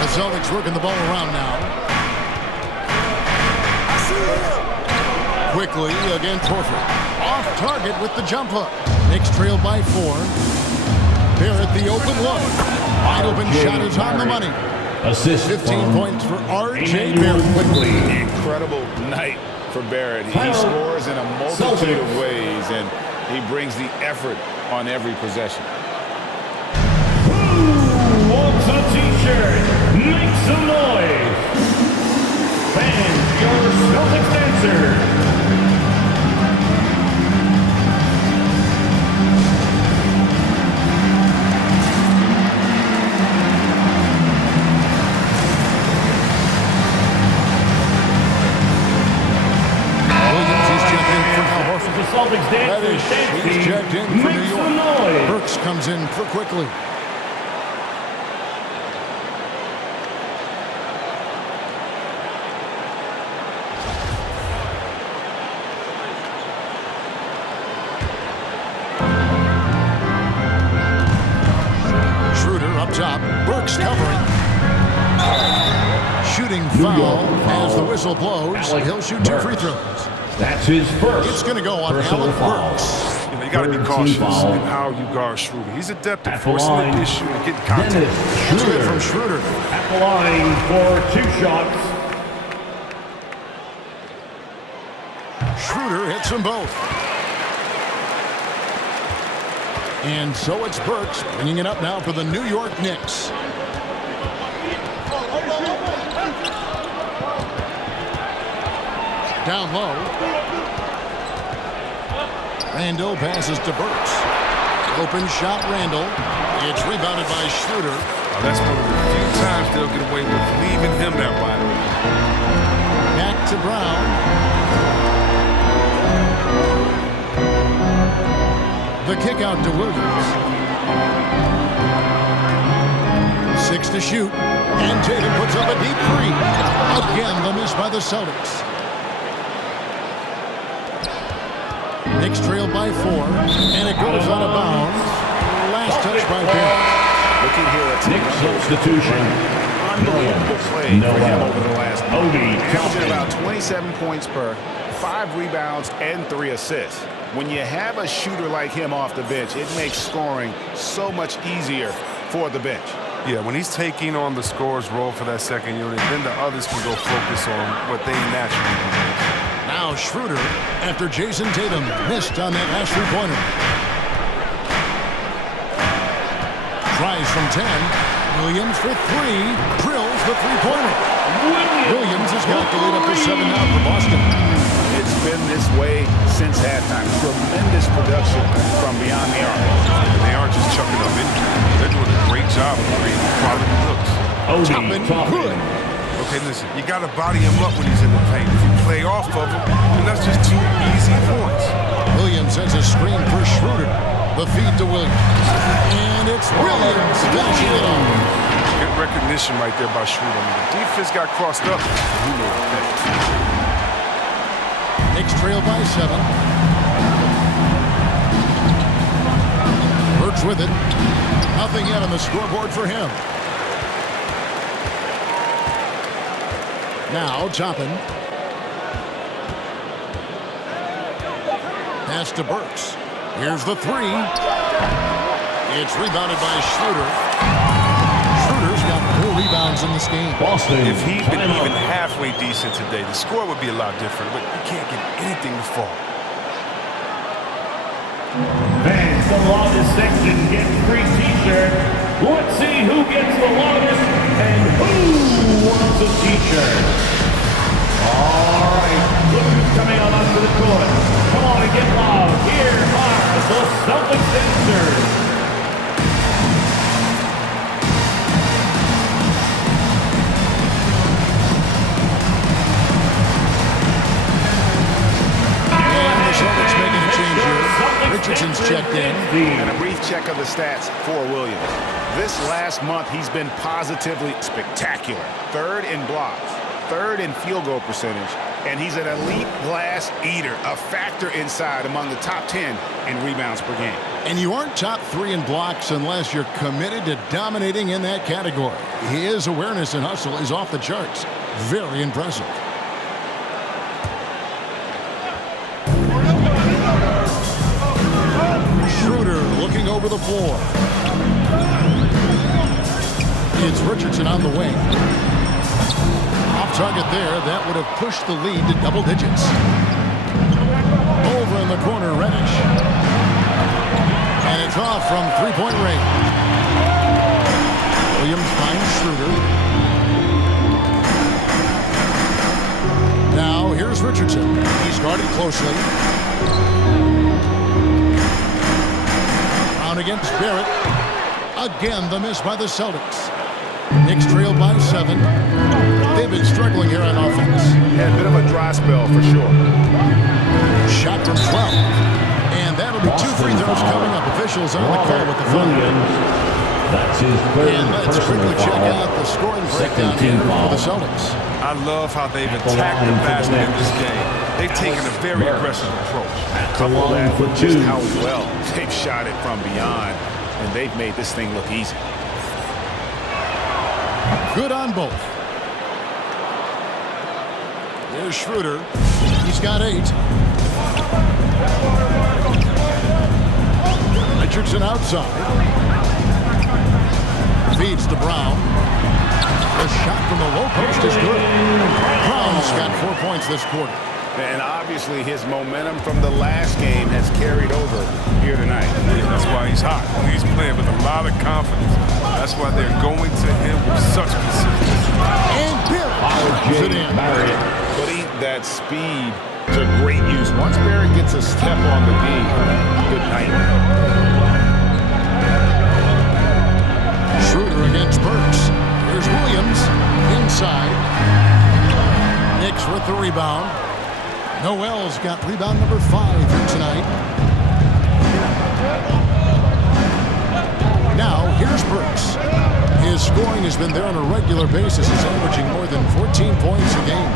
The Celtics working the ball around now. Quickly against Horford. Off target with the jump hook. Knicks trail by 4. Barrett the open look. Wide open shot is on the money. Assist 15 points for R.J. Barrett. Quickly. Incredible night for Barrett. He scores in a multitude of ways, and he brings the effort on every possession. Who wants a t-shirt? Make some noise. Fans, your Celtics answer. The Celtics dance. He's checked in for New York. Burks comes in for quickly. Schroeder up top. Burks covering. Shooting foul as the whistle blows. He'll shoot 2 free throws. That's his first. It's going to go on Alec Burks. You know, you got to be cautious in how you guard Schroeder. He's adept at forcing the issue and getting contact. That's good from Schroeder. At the line for 2 shots. Schroeder hits them both. And so it's Burks bringing it up now for the New York Knicks. Down low. Randall passes to Burks. Open shot, Randall. It's rebounded by Schroeder. Oh, that's one of the few times they'll get away with leaving him that wide open. Back to Brown. The kick out to Williams. 6 to shoot. And Tatum puts up a deep 3. Again, the miss by the Celtics. Knicks trail by 4, and it goes out of bounds. Last touch by Barrett. Looking here at Knicks substitution. Unbelievable play No for him out. over the last Obi comes in Toppin. about 27 points per, 5 rebounds, and 3 assists. When you have a shooter like him off the bench, it makes scoring so much easier for the bench. Yeah, when he's taking on the scorer's role for that second unit, then the others can go focus on what they naturally do. Now Schroeder, after Jason Tatum missed on that last 3-pointer. Tries from 10. Williams for 3. Drills the 3-pointer. Williams has got the lead up to 7 now for Boston. It's been this way since halftime. Tremendous production from beyond the arc. And they aren't just chucking up in. They're doing a great job of creating quality looks. Toppin good. Okay, listen, you got to body him up when he's in the paint. If you play off of him, then that's just 2 easy points. Williams has a screen for Schroeder. The feed to Williams. And it's Williams finishing it off. Good recognition right there by Schroeder. I mean, the defense got crossed up. He made it better. Knicks trail by 7. Burks with it. Nothing yet on the scoreboard for him. Now Toppin. Pass to Burks. Here's the 3. It's rebounded by Schroeder. Schroeder's got 4 rebounds in this game. Boston. If he'd been even halfway decent today, the score would be a lot different, but you can't get anything to fall. Fans, the loudest section gets free t-shirt. Let's see who gets the loudest and who wants a t-shirt. All right, look who's coming on onto the court. Come on and get loud. Here are the Celtics dancers. Richardson's checked in. And a brief check of the stats for Williams. This last month, he's been positively spectacular. 3rd in blocks, 3rd in field goal percentage, And he's an elite glass eater, a factor inside among the top 10 in rebounds per game. And you aren't top 3 in blocks unless you're committed to dominating in that category. His awareness and hustle is off the charts. Very impressive. Schroeder looking over the floor. It's Richardson on the wing. Off target there. That would have pushed the lead to double digits. Over in the corner, Reddish. And it's off from three-point range. Williams finds Schroeder. Now here's Richardson. He's guarded closely. Brown against Barrett. Again, the miss by the Celtics. Knicks trail by 7. They've been struggling here on offense. Yeah, a bit of a dry spell for sure. Shot from 12. And that'll be 2 free throws coming up. Officials on the call with the foul. That's his third. And let's quickly check out the scoring breakdown here for the Celtics. I love how they've attacked the basket in this game. They've taken a very aggressive approach. Couple that with just how well they've shot it from beyond, and they've made this thing look easy. Good on both. There's Schroeder. He's got 8. Richardson outside. Feeds to Brown. The shot from the low post is good. Brown's got 4 points this quarter. And obviously his momentum from the last game has carried over here tonight. That's why he's hot. He's playing with a lot of confidence. That's why they're going to him with such consistency. And Barrett puts it in. Putting that speed to great use. Once Barrett gets a step on the D, good night. Schroeder against Burks. Here's Williams inside. Knicks with the rebound. Noel's got rebound number 5 here tonight. Now, here's Burks. His scoring has been there on a regular basis. He's averaging more than 14 points a game.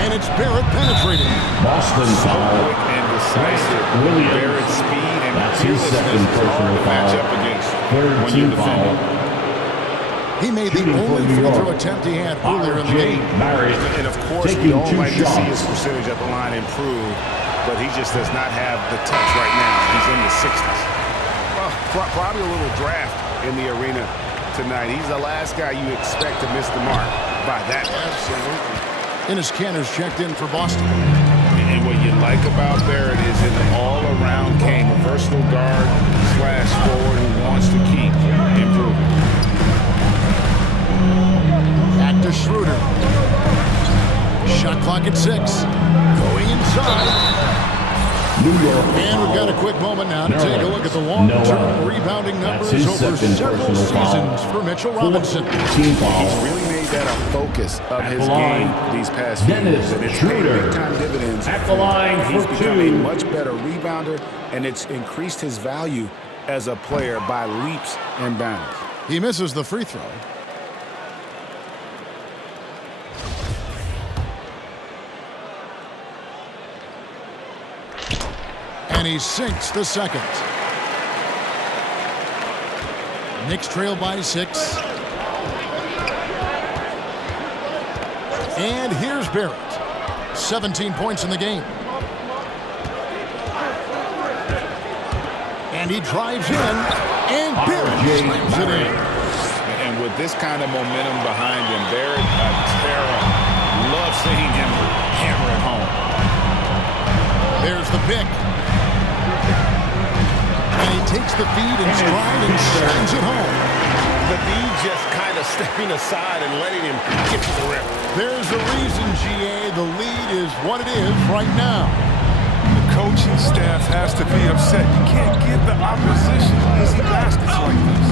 And it's Barrett penetrating. Boston foul. Quick and decisive. Williams. Barrett's speed and That's his second personal match foul. up against Third when team you're defending. foul. He made the only free throw attempt he had earlier in the game. And of course, we all like to see his percentage at the line improve, but he just does not have the touch right now. He's in the 60s. Well, probably a little draft in the arena tonight. He's the last guy you expect to miss the mark by that. Absolutely. Enes Kanter's checked in for Boston. And what you like about Barrett is an all-around game, a versatile guard / forward who wants to keep improving. Back to Schroeder. Shot clock at 6. Going inside. New York. And we've got a quick moment now to take a look at the long-term rebounding numbers over several seasons for Mitchell Robinson. Team foul. He's really made that a focus of his game these past few years, and it's paid big-time dividends. At the line He's for become a 2. much better rebounder, and it's increased his value as a player by leaps and bounds. He misses the free throw. And he sinks the second. Knicks trail by 6. And here's Barrett. 17 points in the game. And he drives in. And Barrett slams it in. And with this kind of momentum behind him, Barrett, love seeing him hammer it home. There's the pick. And he takes the feed in stride and shines it home. The D just kind of stepping aside and letting him get to the rim. There's a reason, GA. The lead is what it is right now. The coaching staff has to be upset. You can't give the opposition easy baskets like this.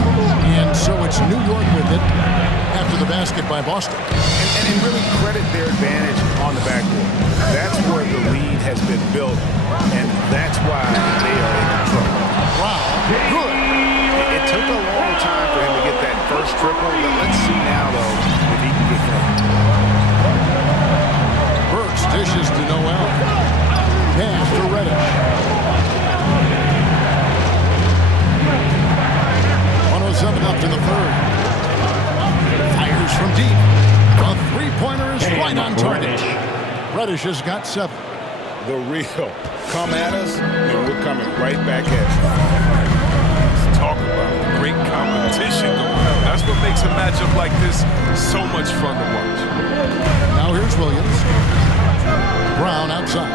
And so it's New York with it after the basket by Boston. And really credit their advantage on the backboard. That's where the lead has been built, and that's why they are in control. Wow, good. It took a long time for him to get that first triple, but let's see now, though, if he can get that. targets. Reddish has got 7. The real. Come at us, and we're coming right back at you. Talk about great competition going on. That's what makes a matchup like this so much fun to watch. Now here's Williams. Brown outside.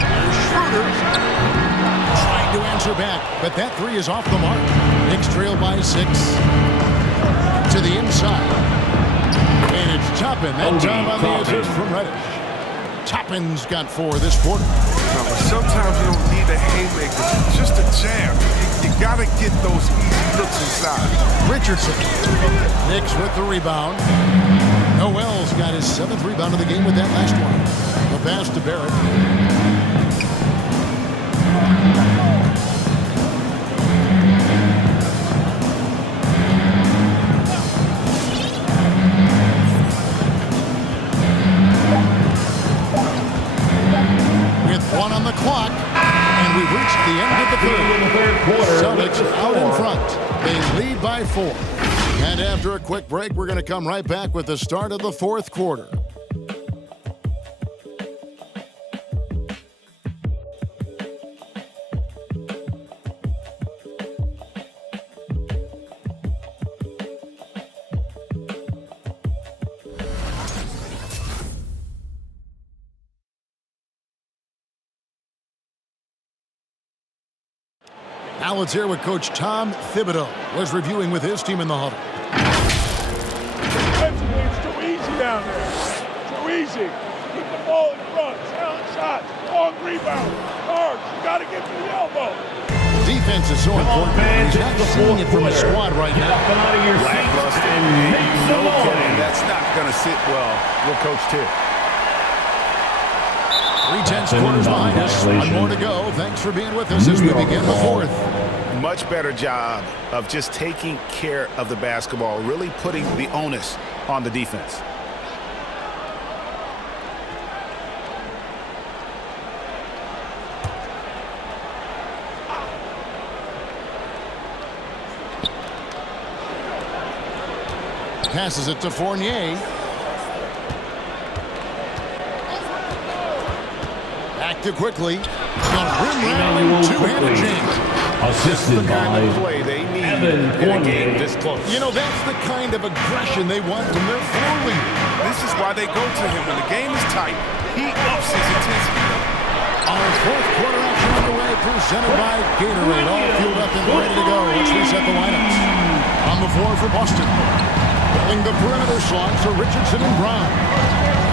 Here's Schroeder. Trying to answer back, but that 3 is off the mark. Knicks trail by 6. To the inside. And it's Toppin. That time on the assist from Reddish. Toppin's got 4 this quarter. No, but sometimes you don't need a haymaker, just a jam. You gotta get those easy looks inside. Richardson. Knicks with the rebound. Noel's got his 7th rebound of the game with that last one. The pass to Barrett. With 1 on the clock, and we've reached the end of the third. Celtics out in front. They lead by 4. And after a quick break, we're going to come right back with the start of the 4th quarter. Now let's hear what Coach Tom Thibodeau was reviewing with his team in the huddle. Defensively, it's too easy down there. Too easy. Keep the ball in front. Sound shots. Long rebound. Hard. You got to get to the elbow. Defense is so important. He's not seeing it from his squad right now. Lackluster. And that's not going to sit well with Coach Tibb. 3/10 quarters behind us. 1 more to go. Thanks for being with us as we begin the 4th. Much better job of just taking care of the basketball, really putting the onus on the defense. Passes it to Fournier. Active quickly. Two-handed jam. Assisted by Play they need Evan in a game this close. You know, that's the kind of aggression they want from their floor leader. This is why they go to him when the game is tight. He ups his intensity. Our 4th quarter action underway, presented by Gatorade. All fueled up and ready to go. Let's reset the lineups. On the floor for Boston. Filling the perimeter slots are Richardson and Brown.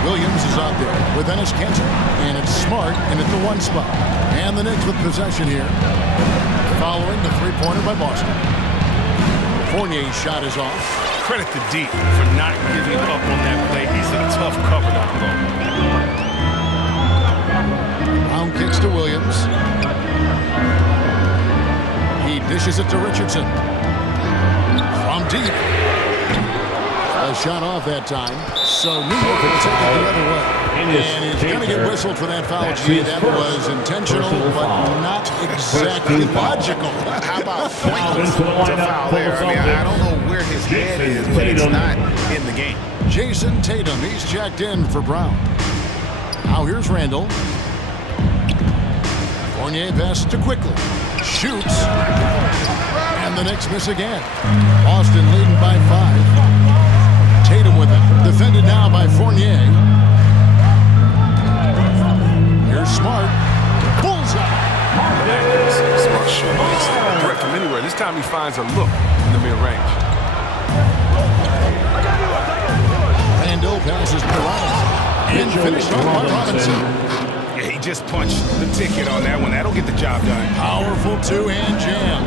Williams is out there with Ennis Cantor. And it's Smart in at the 1 spot. And the Knicks with possession here. Following the 3-pointer by Boston. Fournier's shot is off. Credit to D for not giving up on that play. He's a tough cover down low. Brown kicks to Williams. He dishes it to Richardson. From deep. A shot off that time. So New York will take it the other way. And he's going to get whistled for that foul. Gee, that was intentional, but not exactly logical. How about pointless to foul there? I mean, I don't know where his head is, but it's not in the game. Jason Tatum, he's checked in for Brown. Now here's Randall. Fournier passes to quickly. Shoots. And the Knicks miss again. Boston leading by 5. Tatum with it. Defended now by Fournier. Here's Smart. Bullseye. Smart shot. Makes a threat from anywhere. This time he finds a look in the mid-range. Randall passes to Robinson. And finished off by Robinson. Yeah, he just punched the ticket on that one. That'll get the job done. Powerful two-hand jam.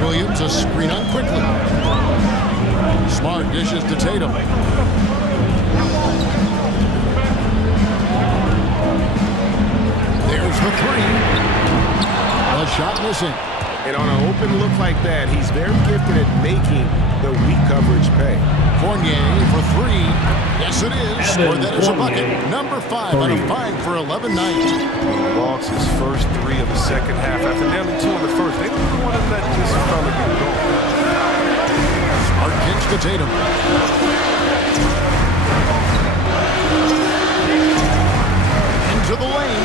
Williams a screen on quickly. Smart dishes to Tatum. There's the 3. A shot missing. And on an open look like that, he's very gifted at making the weak coverage pay. Fournier for 3. Yes, it is. Or that is a bucket. Number 5 out of 5 for 11 nights. He logs his first 3 of the second half after nearly 2 in the first. They don't want to let this fella get going. Smart kicks to Tatum. to the lane.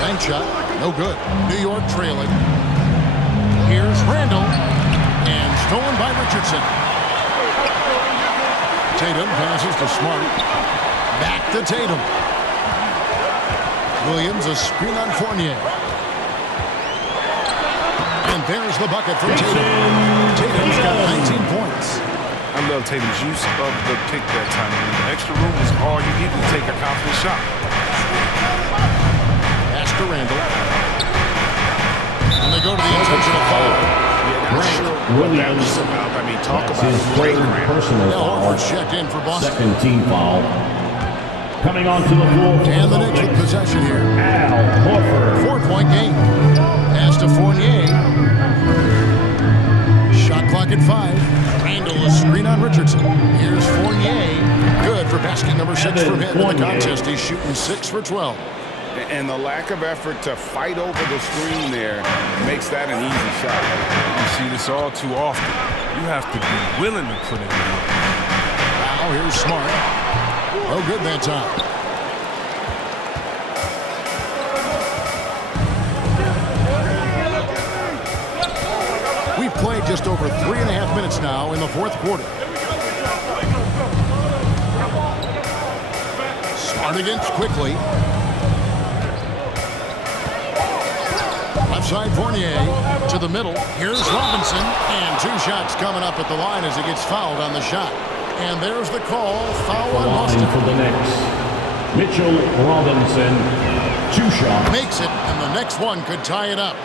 Bank shot, no good. New York trailing. Here's Randall, and stolen by Richardson. Tatum passes to Smart. Back to Tatum. Williams, a screen on Fournier. And there's the bucket from Tatum. Tatum's got 19 points. I love Tatum's use of the pick that time. I mean, the extra room is all you need to take a confident shot. Pass to Randall. And they go to the intentional foul. Yeah, not sure what that was about. I mean, talk about his third personal foul. Horford checked in for Boston. Second team foul. Coming onto the floor. And the Knicks with possession here. Al Horford. 4-point game. Pass to Fournier. Shot clock at 5. Randall, a screen on Richardson. Here's Fournier. Good for basket number 6 from him in the contest. He's shooting 6 for 12. And the lack of effort to fight over the screen there makes that an easy shot. You see this all too often. You have to be willing to put it in. Now here's Smart. Oh, good that time. We've played just over 3.5 minutes now in the fourth quarter. Smart against quickly. Left side Fournier to the middle. Here's Robinson, and 2 shots coming up at the line as he gets fouled on the shot. And there's the call. Foul on Boston. For the Knicks, Mitchell Robinson, 2 shots. Makes it, and the next one could tie it up.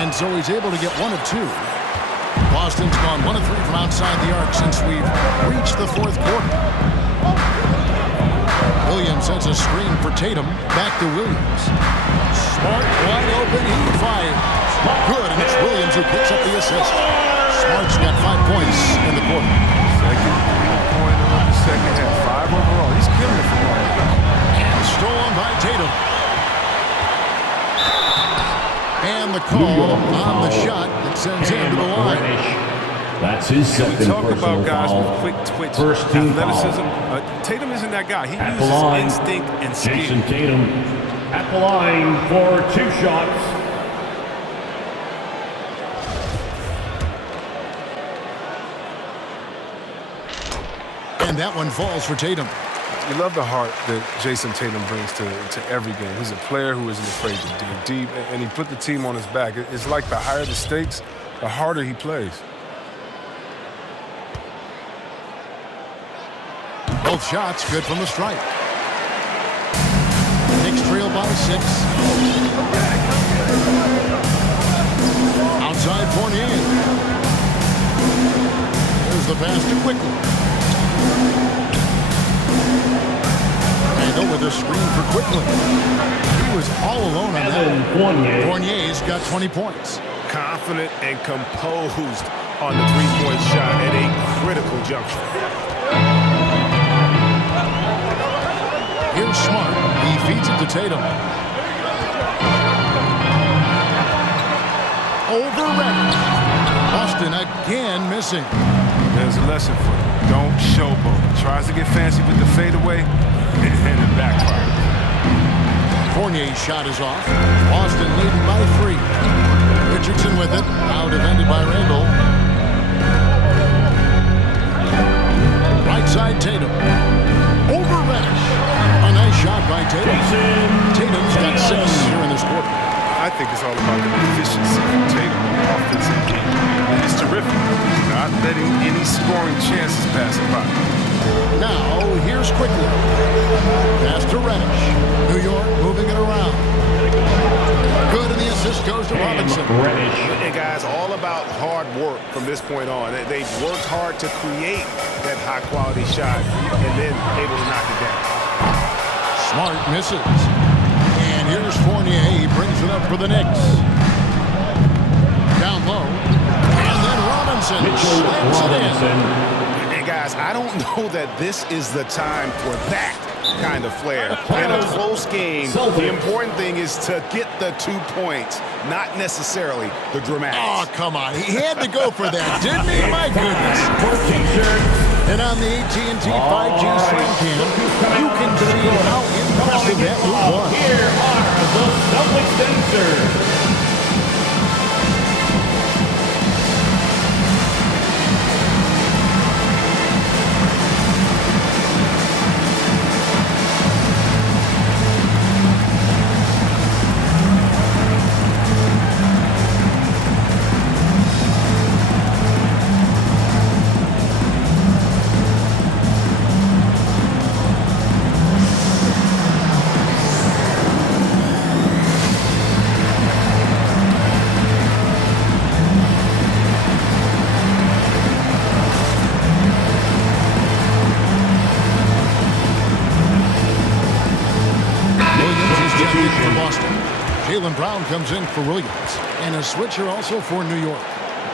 And so he's able to get 1 of 2. Boston's gone 1 of 3 from outside the arc since we've reached the fourth quarter. Williams sends a screen for Tatum. Back to Williams. Smart wide open. He fires. Good, and it's Williams who picks up the assist. Smart's got 5 points in the quarter. Second pointer of the second half. 5 overall. He's killing it from all. And stolen by Tatum. And the call on the shot that sends him to the line. That's his second We talk personal about guys foul. with quick twitch, First team athleticism. foul. Tatum isn't that guy. He At the uses line, instinct and skill. Jason Tatum at the line for 2 shots. And that one falls for Tatum. You love the heart that Jason Tatum brings to every game. He's a player who isn't afraid to dig deep, and he put the team on his back. It's like the higher the stakes, the harder he plays. Both shots good from the stripe. Knicks trail by 6. Outside Fournier. There's the pass to Quickly. Randall with a screen for Quickly. He was all alone on that. Fournier's got 20 points. Confident and composed on the 3-point shot at a critical juncture. Here's Smart. He feeds it to Tatum. Over Reddish. Boston again missing. There's a lesson for you. Don't showboat. Tries to get fancy with the fadeaway, and it backfires. Fournier's shot is off. Boston leading by 3. Richardson with it. Now defended by Randall. Right side Tatum. Over Reddish. A nice shot by Tatum. Tatum's got 6 here in this quarter. I think it's all about the efficiency from Tatum on the offensive game. And it's terrific. He's not letting any scoring chances pass him by. Now, here's Quickly. Pass to Reddish. New York moving it around. Good, and the assist goes to Robinson. And guys, all about hard work from this point on. They've worked hard to create that high-quality shot and then able to knock it down. Smart misses. And here's Fournier. He brings it up for the Knicks. Down low. And then Robinson slams it in. And guys, I don't know that this is the time for that kind of flair. In a close game, the important thing is to get the 2 points, not necessarily the dramatics. Oh, come on. He had to go for that, didn't he? My goodness. And on the AT&T 5G Sling Cam, you can see how impressive that move was. Here are the Celtics dancers. Jaylen Brown comes in for Williams. And a switcher also for New York.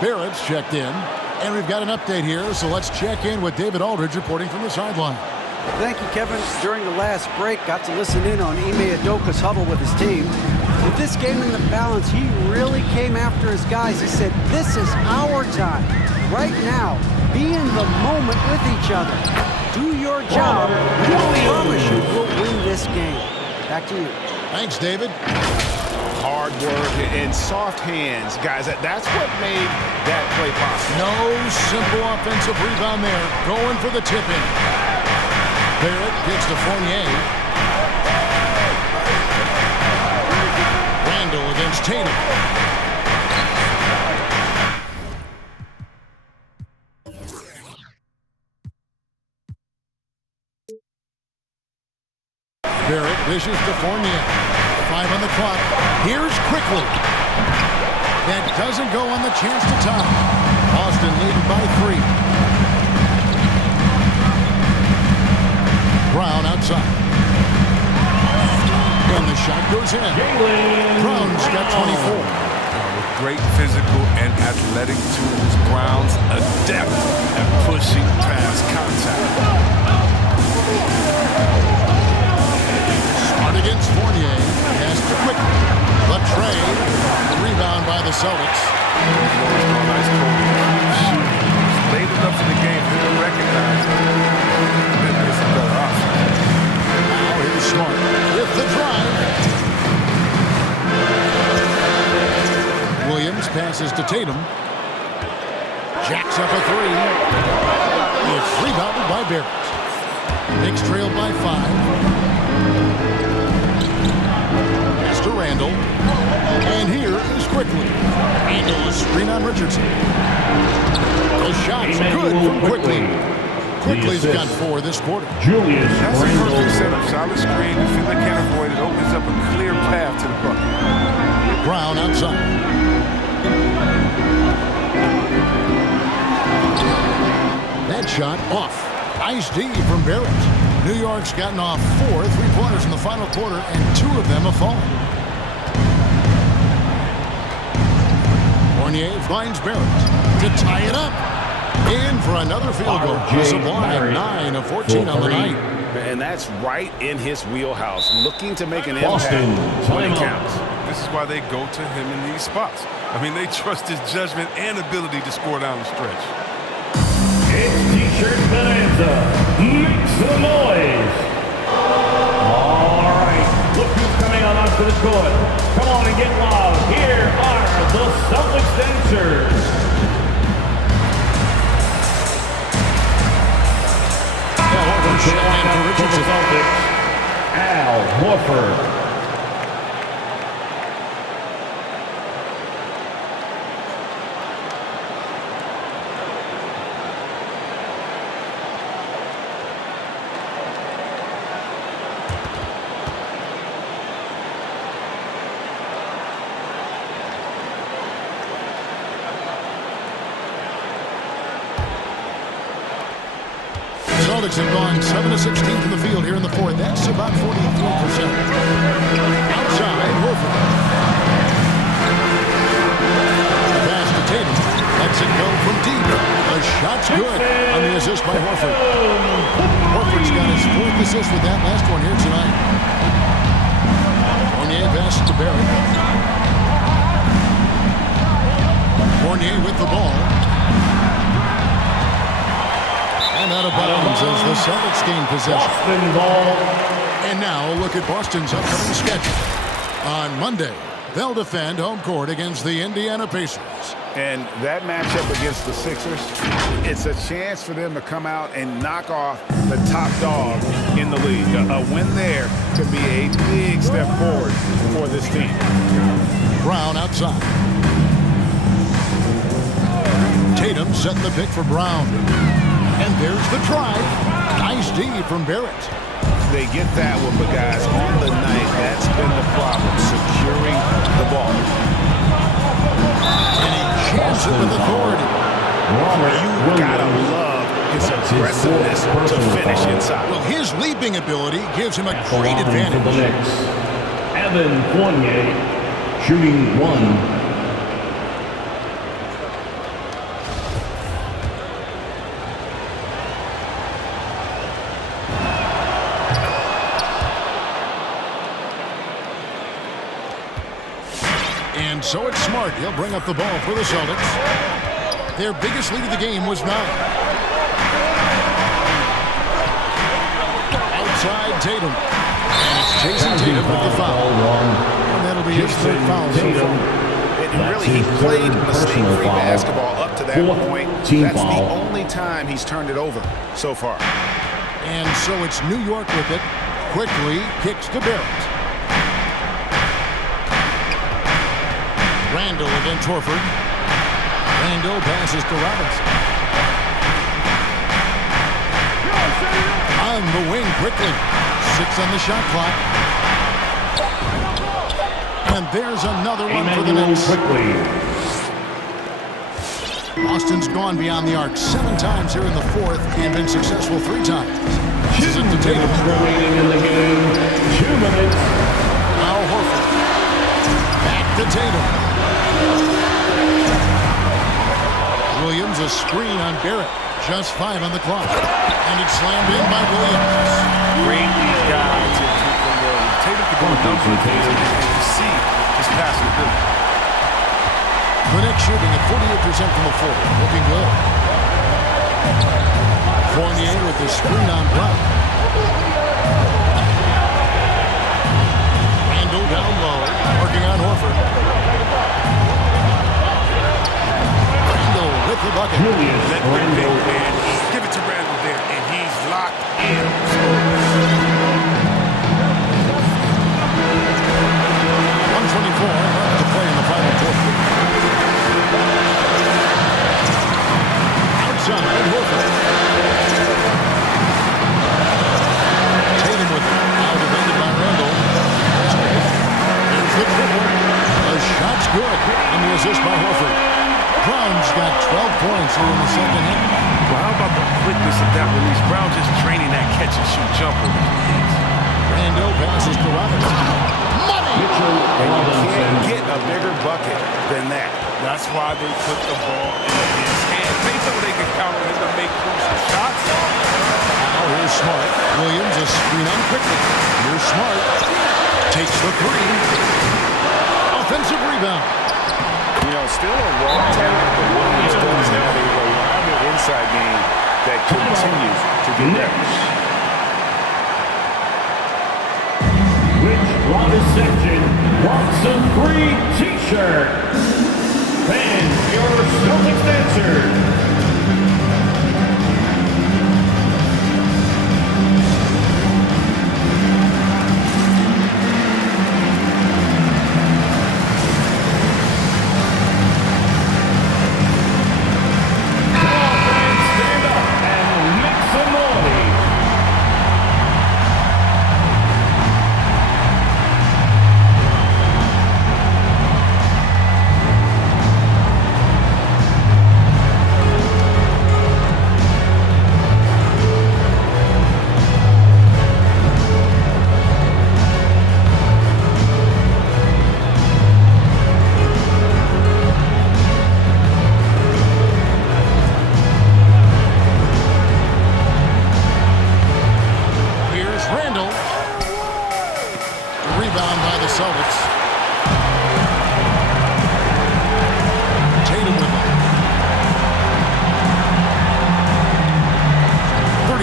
Barrett's checked in. And we've got an update here, so let's check in with David Aldridge reporting from the sideline. Thank you, Kevin. During the last break, got to listen in on Ime Udoka's huddle with his team. With this game in the balance, he really came after his guys. He said, this is our time. Right now, be in the moment with each other. Do your job. I promise you we'll win this game. Back to you. Thanks, David. Hard work and soft hands, guys. That's what made that play possible. No simple offensive rebound there. Going for the tip-in. Barrett gets to Fournier. Randall against Tatum. Barrett dishes to Fournier. 5 on the clock. Here's Quickly. That doesn't go on the chance to tie. Boston leading by 3. Brown outside. And the shot goes in. Brown's got 24. With great physical and athletic tools, Brown's adept at pushing past contact. Against Fournier, pass to Quickly. The trade, rebound by the Celtics. Nice late enough in the game for him to recognize that there's a better option. Now here's Smart with the drive. Williams passes to Tatum. Jacks up a 3. It's rebounded by Barrett. Knicks trailed by 5. To Randall. And here is Quickly. Randall, a screen on Richardson. The shot's good from Quickly. Quickly's got 4 this quarter. That's a perfect setup. Solid screen. The fielder can't avoid it. Opens up a clear path to the bucket. Brown outside. That shot off. Nice D from Barrett. New York's gotten off 4 3-pointers in the final quarter, and 2 of them have fallen. Fournier finds Barrett to tie it up. In for another field goal. Sublime, 9 of 14 on the night. And that's right in his wheelhouse, looking to make an impact when it counts. This is why they go to him in these spots. I mean, they trust his judgment and ability to score down the stretch. It's T-shirt bonanza. Make some noise. All right. Look who's coming on onto the court. Come on and get loud. Here are the Celtics dancers. For the Celtics, Al Horford. Celtics have gone 7 of 16 from the field here in the 4th. That's about 43%. Outside, Horford. Pass to Tatum. Lets it go from deep. The shot's good on the assist by Horford. Horford's got his his 4th assist with that last one here tonight. Fournier passes to Barrett. Fournier with the ball. And out of bounds as the Celtics gain possession. And now look at Boston's upcoming schedule. On Monday, they'll defend home court against the Indiana Pacers. And that matchup against the Sixers, it's a chance for them to come out and knock off the top dog in the league. A win there could be a big step forward for this team. Brown outside. Tatum setting the pick for Brown. And there's the drive. Nice D from Barrett. They get that one, but guys, on the night, that's been the problem, securing the ball. And he jams it with authority. You gotta love his aggressiveness to finish inside. Well, his leaping ability gives him a great advantage. For the Knicks, Evan Fournier, shooting 1. And so it's Smart. He'll bring up the ball for the Celtics. Their biggest lead of the game was 9. Outside Tatum. And it's Jason Tatum with the foul. And that'll be his 3rd foul so far. And really, he played mistake-free basketball up to that point. That's the only time he's turned it over so far. And so it's New York with it. Quickly kicks to Barrett. Randall against Horford. Randall passes to Robinson. On the wing quickly. 6 on the shot clock. And there's another one for the Knicks. Boston's gone beyond the arc 7 times here in the 4th and been successful 3 times. This is it to Tatum. Remaining in the game, 2 minutes. Now Horford. Back to Tatum. Williams, a screen on Barrett. Just 5 on the clock. And it's slammed in by Williams. Great guys to keep them rolling. Tatum can do a number of things, and you see his passing ability. The Knicks shooting at 48% from the floor. Looking good. Fournier with the screen on Brown. Randall down low. Working on Horford. With the bucket. Let Randall, man, give it to Randall there, and he's locked in. 124 to play in the final quarter. Outside, Horford. Tatum with it. Now defended by Randall. There's the triple. The shot's good. And the assist by Horford. Brown's got 12 points here in the 2nd half. Well, how about the quickness of that release? Brown just training that catch-and-shoot jumper. Randall passes to Robinson. Money! And you can't get a bigger bucket than that. That's why they put the ball in his hands. They know they can count on him to make crucial shots. Now here's Smart. Williams a screen on quickly. Here's Smart. Takes the 3. Offensive rebound. You know, still a raw talent, but Williams does have a reliable inside game that continues to get better. Which Rollins section wants a free t-shirt? Fans, your Celtics dancer.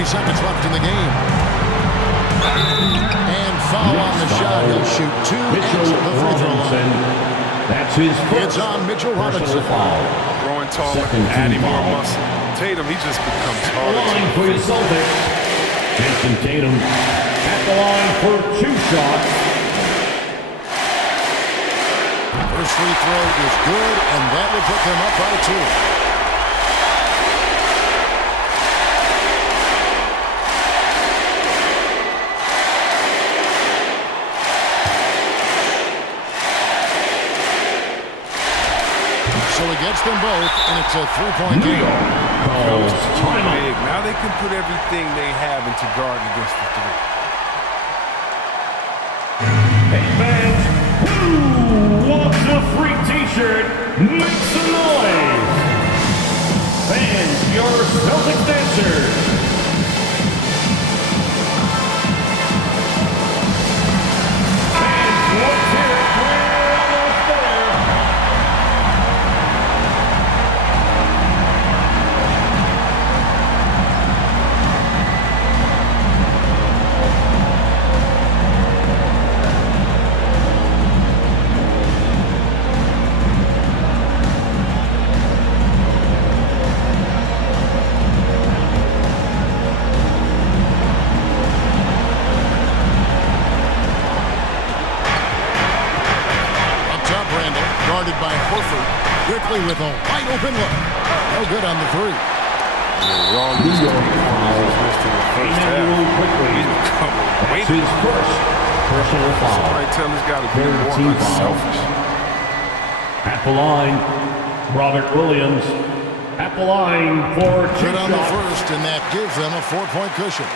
seconds left in the game. And foul on the shot. He'll shoot 2 at the free throw line. That's his first. It's on Mitchell Robinson. Foul. Growing taller, adding more muscle. Tatum, he just becomes harder. Line for the Celtics. Jason Tatum at the line for 2 shots. First free throw is good, and that will put them up by 2. So he gets them both, and it's a 3-point game. Now they can put everything they have into guard against the 3. Hey fans, who wants a free t-shirt? Make some noise. Fans, your Celtics dancers. Fans, let's hear it. We're almost there. Guarded by Horford. Quickly with a wide open look. No good on the 3. That's his first personal foul. I tell this guy to be more unselfish. At the line, Robert Williams. At the line for 2 Good on the shots. first, and that gives them a 4-point cushion.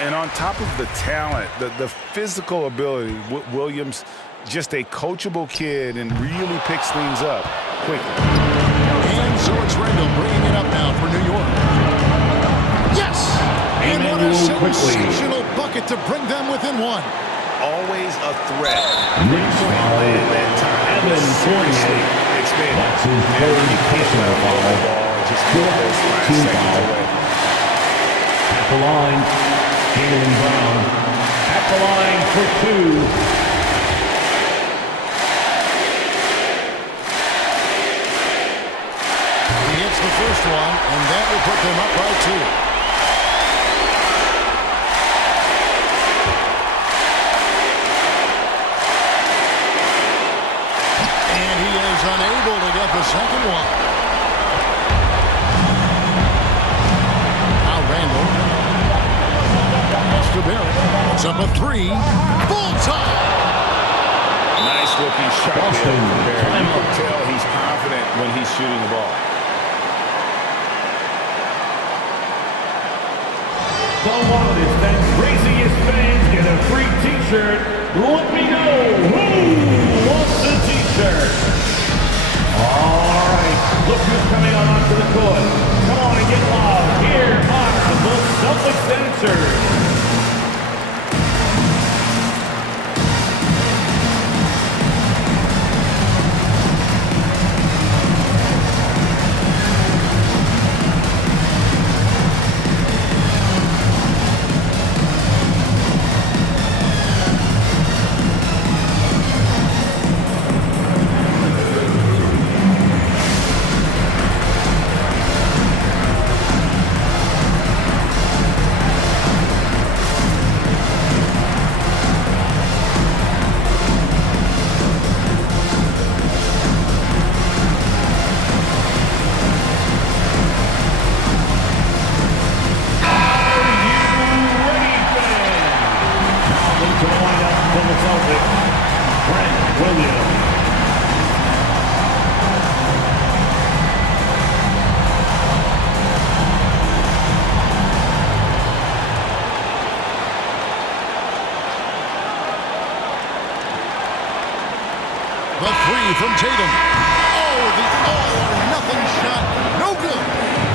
And on top of the talent, the physical ability, Williams, just a coachable kid and really picks things up quickly. And so it's Randall bringing it up now for New York. Yes! And what a sensational bucket to bring them within 1. Always a threat. Knicks foul. Evan Fournier. That's his third personal foul. Just get those 5 seconds away. At the line, Jaylen Brown. At the line for 2. The first one, and that will put them up by 2. And he is unable to get the second one. Now Randall. To Barrett. It's up a 3. Full time. Nice looking shot. Boston. You can tell he's confident when he's shooting the ball. The loudest and craziest fans get a free t-shirt. Let me know who wants a t-shirt. All right, look who's coming on onto the court. Come on and get loud. Here are the Celtics dancers. The 3 from Tatum. Oh, the all-or-nothing shot. No good.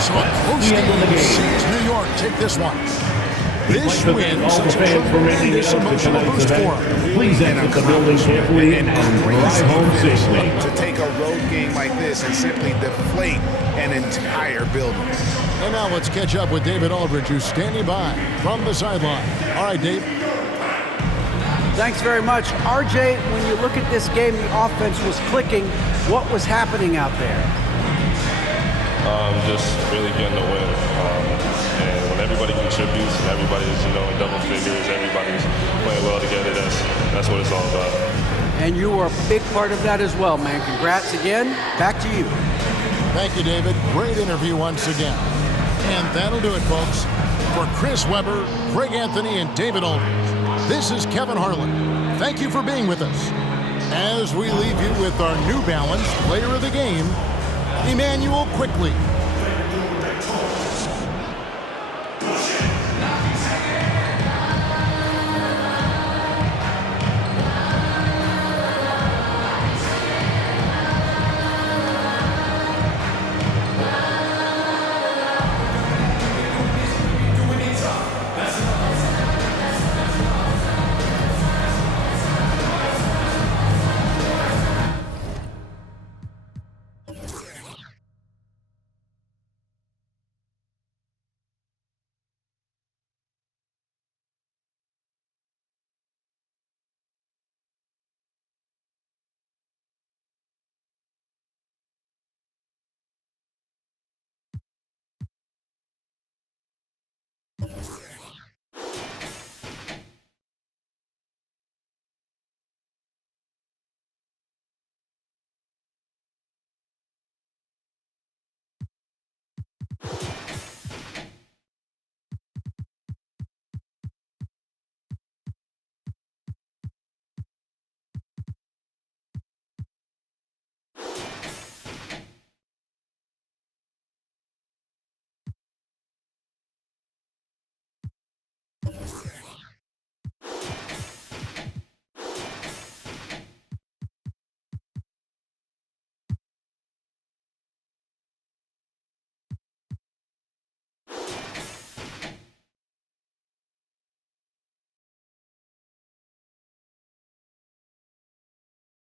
So a close game sees New York take this one. This win sets a tremendous emotional boost for them. Please exit the building carefully and drive home safely. To take a road game like this and simply deflate an entire building. And now let's catch up with David Aldridge, who's standing by from the sideline. All right, Dave. Thanks very much. RJ, when you look at this game, the offense was clicking. What was happening out there? Just really getting the win. And when everybody contributes and everybody's, in double figures, everybody's playing well together, that's what it's all about. And you were a big part of that as well, man. Congrats again. Back to you. Thank you, David. Great interview once again. And that'll do it, folks. For Chris Webber, Greg Anthony, and David Aldridge, this is Kevin Harlan. Thank you for being with us. As we leave you with our New Balance Player of the Game, Emmanuel Quickley.